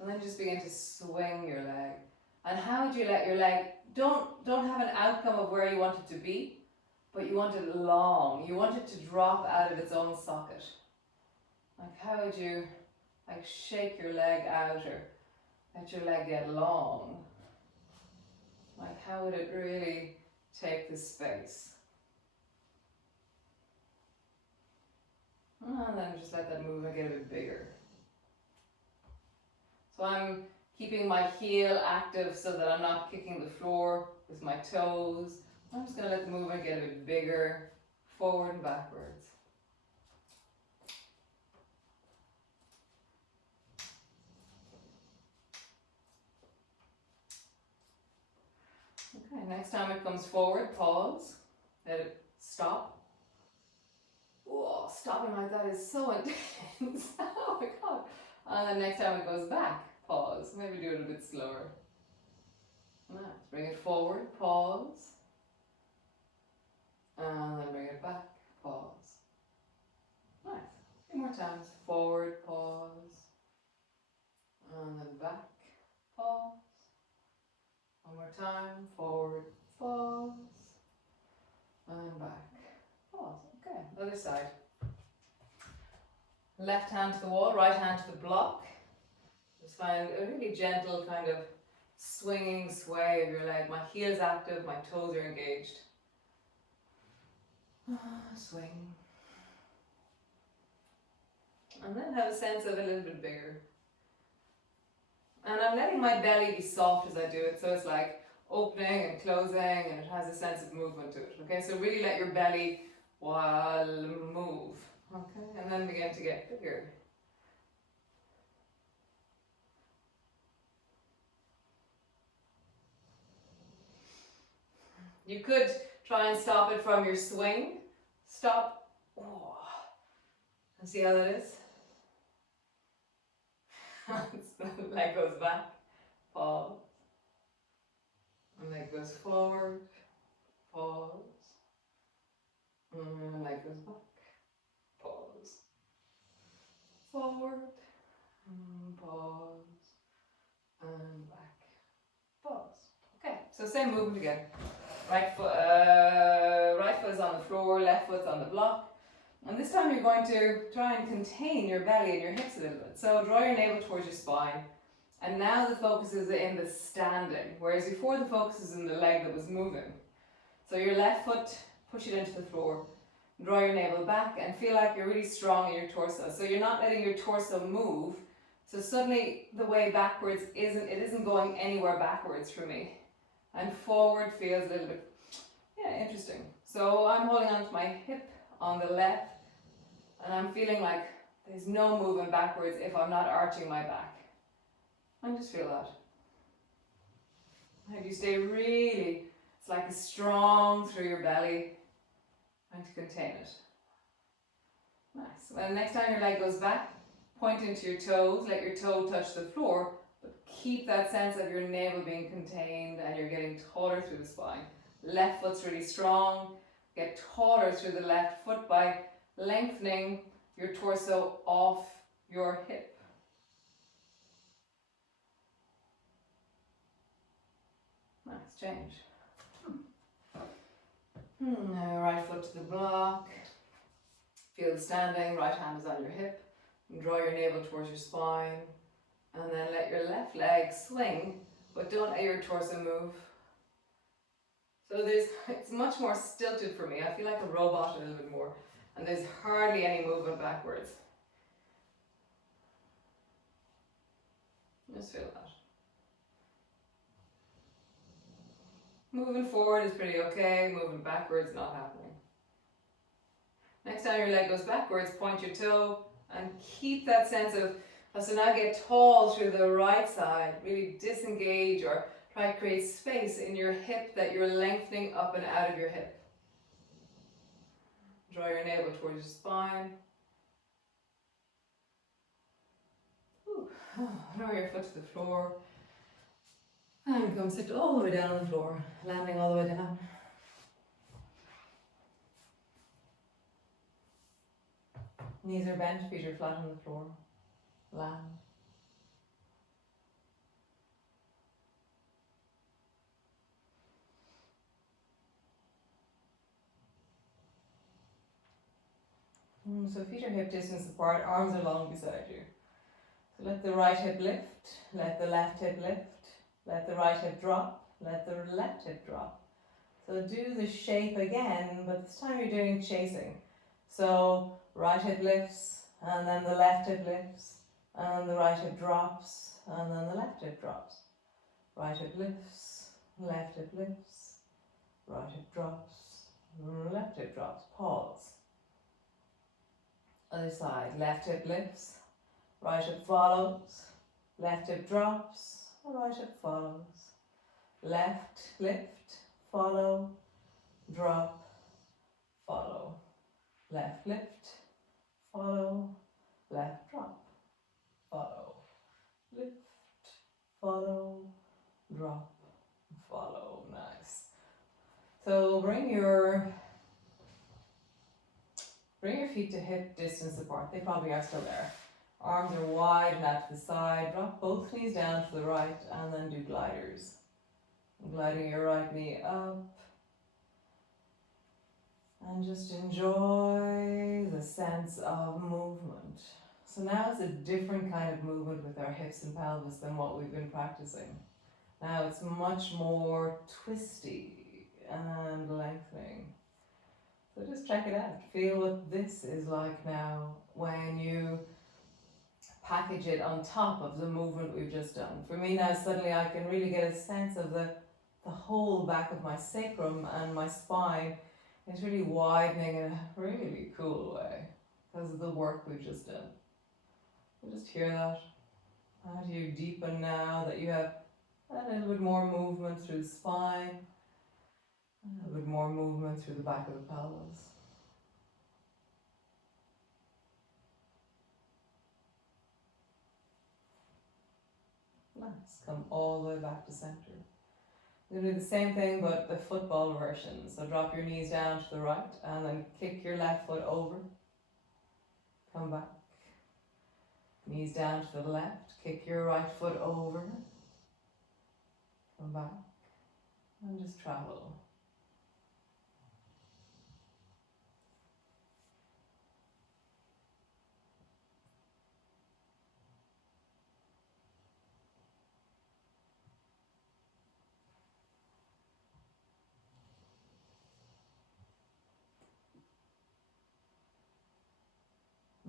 And then just begin to swing your leg. And how would you let your leg, don't have an outcome of where you want it to be, but you want it long. You want it to drop out of its own socket. Like how would you like shake your leg out or let your leg get long? Like how would it really take the space? And then just let that movement get a bit bigger. So I'm keeping my heel active so that I'm not kicking the floor with my toes. I'm just going to let the movement get a bit bigger, forward and backwards. Okay, next time it comes forward, pause, let it stop. Whoa, stopping like that is so intense. Oh my god. And then next time it goes back, pause. Maybe do it a bit slower. Nice. Bring it forward, pause. And then bring it back, pause. Nice. A few more times. Forward, pause. And then back, pause. One more time. Forward, pause. And back, pause. Okay, other side. Left hand to the wall, right hand to the block. Just find a really gentle kind of swinging sway of your leg. My heel's active, my toes are engaged. Swing. And then have a sense of a little bit bigger. And I'm letting my belly be soft as I do it, so it's like opening and closing, and it has a sense of movement to it. Okay, so really let your belly move. Okay, and then begin to get bigger. You could try and stop it from your swing. Stop. Oh. And see how that is? The leg goes back, pause. And leg goes forward, pause. And leg goes back, pause. Forward, and pause. And back, pause. Okay, so same movement again. Right foot is on the floor, left foot's on the block. And this time you're going to try and contain your belly and your hips a little bit. So draw your navel towards your spine. And now the focus is in the standing, whereas before the focus is in the leg that was moving. So your left foot, push it into the floor. Draw your navel back and feel like you're really strong in your torso. So you're not letting your torso move. So suddenly the way backwards isn't going anywhere backwards for me. And forward feels a little bit, interesting. So I'm holding on to my hip on the left, and I'm feeling like there's no movement backwards if I'm not arching my back. And just feel that. And you stay really, it's like strong through your belly, trying to contain it. Nice. Well, next time your leg goes back, point into your toes, let your toe touch the floor, but keep that sense of your navel being contained and you're getting taller through the spine. Left foot's really strong. Get taller through the left foot by lengthening your torso off your hip. Nice change. Now right foot to the block. Feel the standing, right hand is on your hip. And draw your navel towards your spine. And then let your left leg swing, but don't let your torso move. So it's much more stilted for me. I feel like a robot a little bit more. And there's hardly any movement backwards. Just feel that. Moving forward is pretty okay. Moving backwards, not happening. Next time your leg goes backwards, point your toe and keep that sense of, so now get tall through the right side. Really disengage or try to create space in your hip that you're lengthening up and out of your hip. Draw your navel towards your spine. Lower your foot to the floor. And come sit all the way down on the floor, landing all the way down. Knees are bent, feet are flat on the floor. Land. So feet are hip distance apart, arms are long beside you. So let the right hip lift, let the left hip lift, let the right hip drop, let the left hip drop. So do the shape again, but this time you're doing chasing. So right hip lifts, and then the left hip lifts, and the right hip drops, and then the left hip drops. Right hip lifts, left hip lifts, right hip drops, left hip drops. Pause. Other side, left hip lifts, right hip follows, left hip drops, right hip follows. Left, lift, follow, drop, follow. Left, lift, follow, left, drop, follow. Lift, follow, drop, follow. Nice. So bring your feet to hip distance apart. They probably are still there. Arms are wide and out to the side. Drop both knees down to the right and then do gliders. Gliding your right knee up. And just enjoy the sense of movement. So now it's a different kind of movement with our hips and pelvis than what we've been practicing. Now it's much more twisty and lengthening. So just check it out. Feel what this is like now when you package it on top of the movement we've just done. For me now, suddenly I can really get a sense of the whole back of my sacrum and my spine. It's really widening in a really cool way because of the work we've just done. You just hear that. How do you deepen now that you have a little bit more movement through the spine, a little bit more movement through the back of the pelvis. Nice. Come all the way back to center. You're going to do the same thing but the football version. So drop your knees down to the right and then kick your left foot over. Come back. Knees down to the left. Kick your right foot over. Come back. And just travel.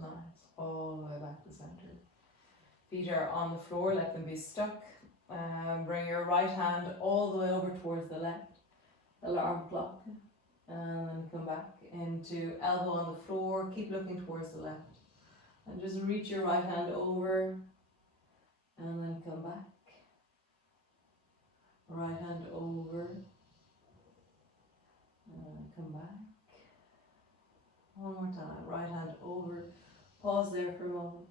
Nice. All the way back to center. Feet are on the floor, let them be stuck. Bring your right hand all the way over towards the left. Alarm clock. And then come back into elbow on the floor. Keep looking towards the left. And just reach your right hand over. And then come back. Right hand over. And come back. One more time. Right hand over. Pause there for a moment.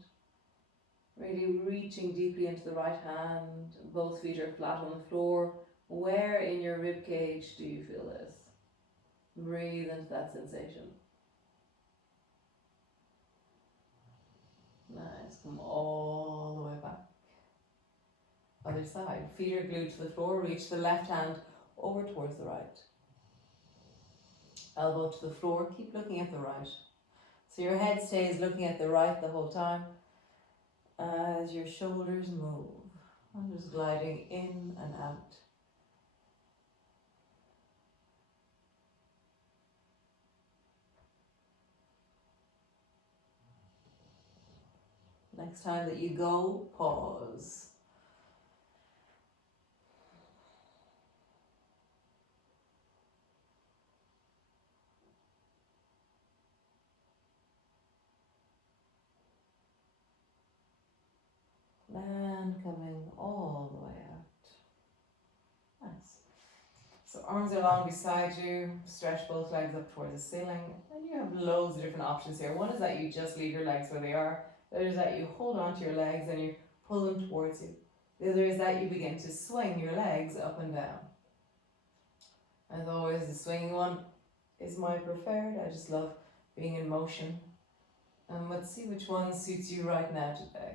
Really reaching deeply into the right hand. Both feet are flat on the floor. Where in your rib cage do you feel this? Breathe into that sensation. Nice. Come all the way back. Other side. Feet are glued to the floor. Reach the left hand over towards the right. Elbow to the floor. Keep looking at the right. So your head stays looking at the right the whole time as your shoulders move. I'm just gliding in and out. Next time that you go, pause. And coming all the way out. Nice. So arms are long beside you, stretch both legs up towards the ceiling, and you have loads of different options here. One is that you just leave your legs where they are. The other is that you hold on to your legs and you pull them towards you. The other is that you begin to swing your legs up and down. As always, the swinging one is my preferred. I just love being in motion. Let's see which one suits you right now today.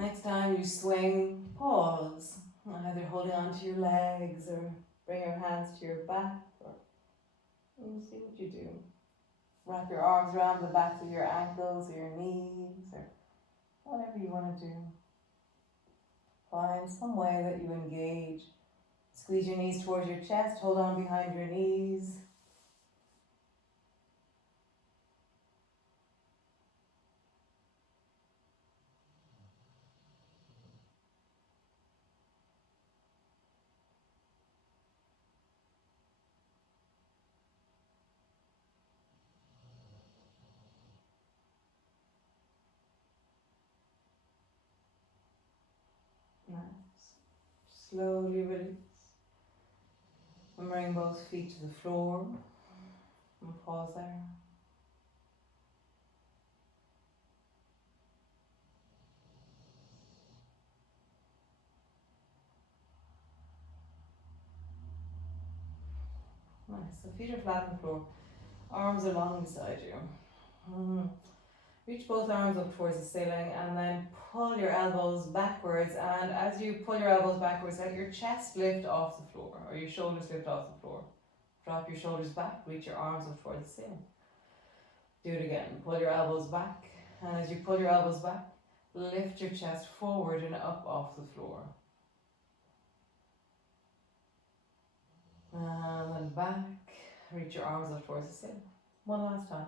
Next time you swing, pause, either holding onto your legs or bring your hands to your back, or see what you do. Wrap your arms around the backs of your ankles or your knees or whatever you want to do. Find some way that you engage. Squeeze your knees towards your chest, hold on behind your knees. Nice. Slowly release. And bring both feet to the floor. And pause there. Nice. So feet are flat on the floor. Arms are long beside you. Reach both arms up towards the ceiling and then pull your elbows backwards. And as you pull your elbows backwards, let your chest lift off the floor or your shoulders lift off the floor. Drop your shoulders back, reach your arms up towards the ceiling. Do it again. Pull your elbows back. And as you pull your elbows back, lift your chest forward and up off the floor. And then back. Reach your arms up towards the ceiling. One last time.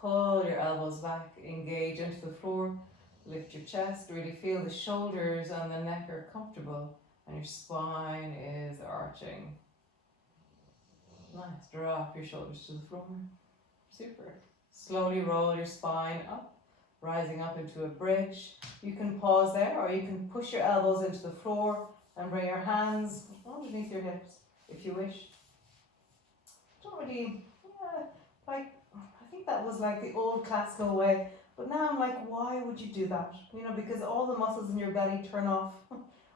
Pull your elbows back, engage into the floor, lift your chest, really feel the shoulders and the neck are comfortable and your spine is arching. Nice, drop your shoulders to the floor. Super. Slowly roll your spine up, rising up into a bridge. You can pause there or you can push your elbows into the floor and bring your hands underneath your hips if you wish. Don't really, I think that was like the old classical way, but now I'm like, why would you do that? Because all the muscles in your belly turn off,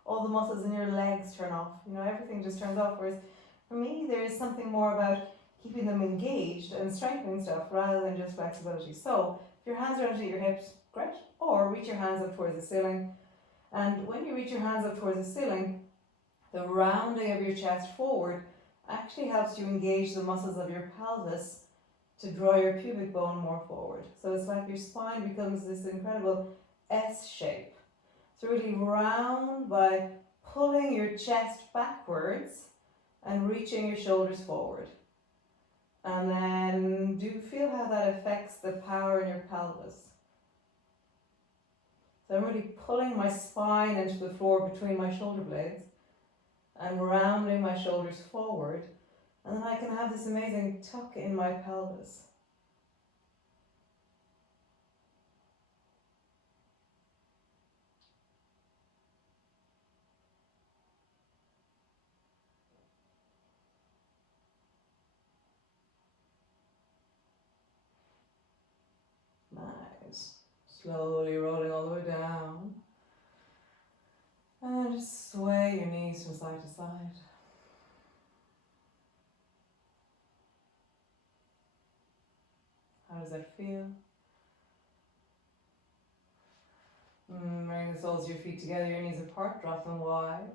all the muscles in your legs turn off, everything just turns off. Whereas for me, there is something more about keeping them engaged and strengthening stuff rather than just flexibility. So if your hands are underneath your hips, great, or reach your hands up towards the ceiling. And when you reach your hands up towards the ceiling, the rounding of your chest forward actually helps you engage the muscles of your pelvis to draw your pubic bone more forward. So it's like your spine becomes this incredible S shape. So really round by pulling your chest backwards and reaching your shoulders forward. And then do feel how that affects the power in your pelvis. So I'm really pulling my spine into the floor between my shoulder blades and rounding my shoulders forward. And then I can have this amazing tuck in my pelvis. Nice. Slowly rolling all the way down. And just sway your knees from side to side. How does that feel? Bring the soles of your feet together, your knees apart, drop them wide.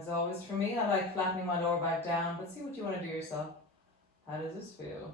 As always for me, I like flattening my lower back down, but see what you want to do yourself. How does this feel?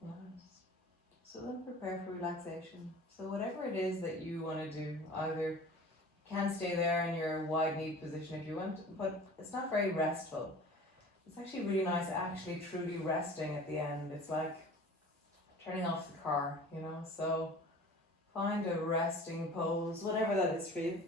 Nice. So then prepare for relaxation. So whatever it is that you want to do, either you can stay there in your wide knee position if you want, but it's not very restful. It's actually really nice actually truly resting at the end. It's like turning off the car, so find a resting pose, whatever that is for you.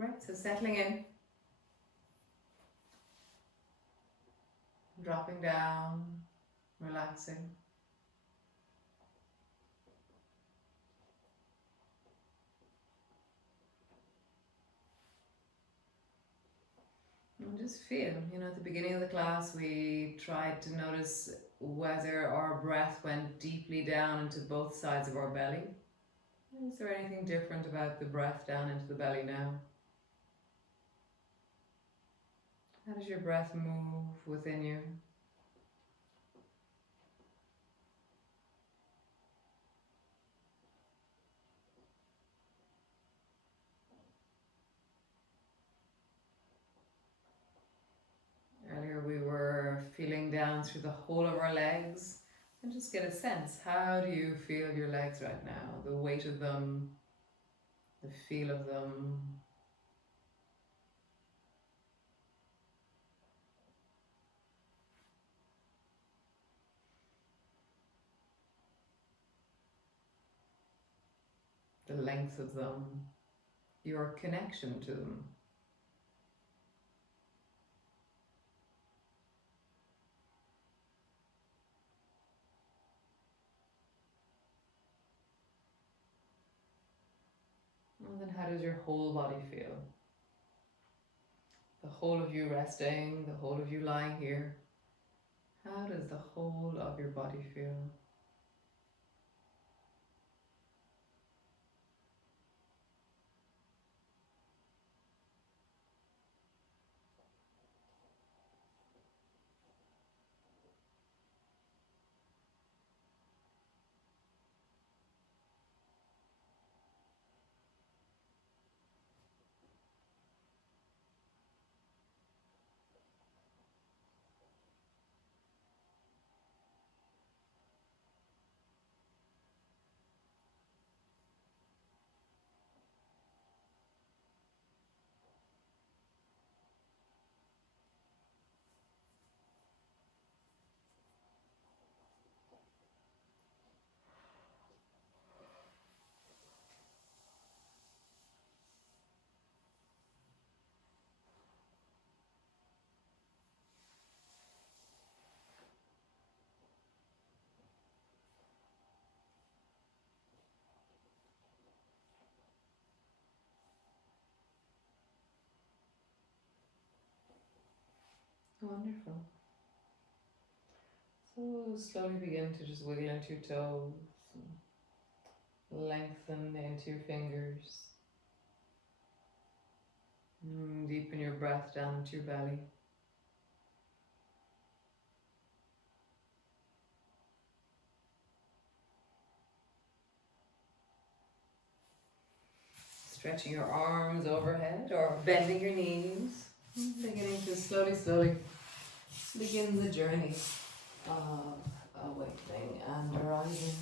Right, so settling in, dropping down, relaxing. And just feel, at the beginning of the class, we tried to notice whether our breath went deeply down into both sides of our belly. Is there anything different about the breath down into the belly now? How does your breath move within you? Earlier we were feeling down through the whole of our legs, and just get a sense, how do you feel your legs right now? The weight of them, the feel of them. The length of them, your connection to them. And then how does your whole body feel? The whole of you resting, the whole of you lying here. How does the whole of your body feel? Wonderful. So slowly begin to just wiggle into your toes, and lengthen into your fingers. Deepen your breath down into your belly. Stretching your arms overhead or bending your knees. Beginning to slowly begin the journey of awakening and arising.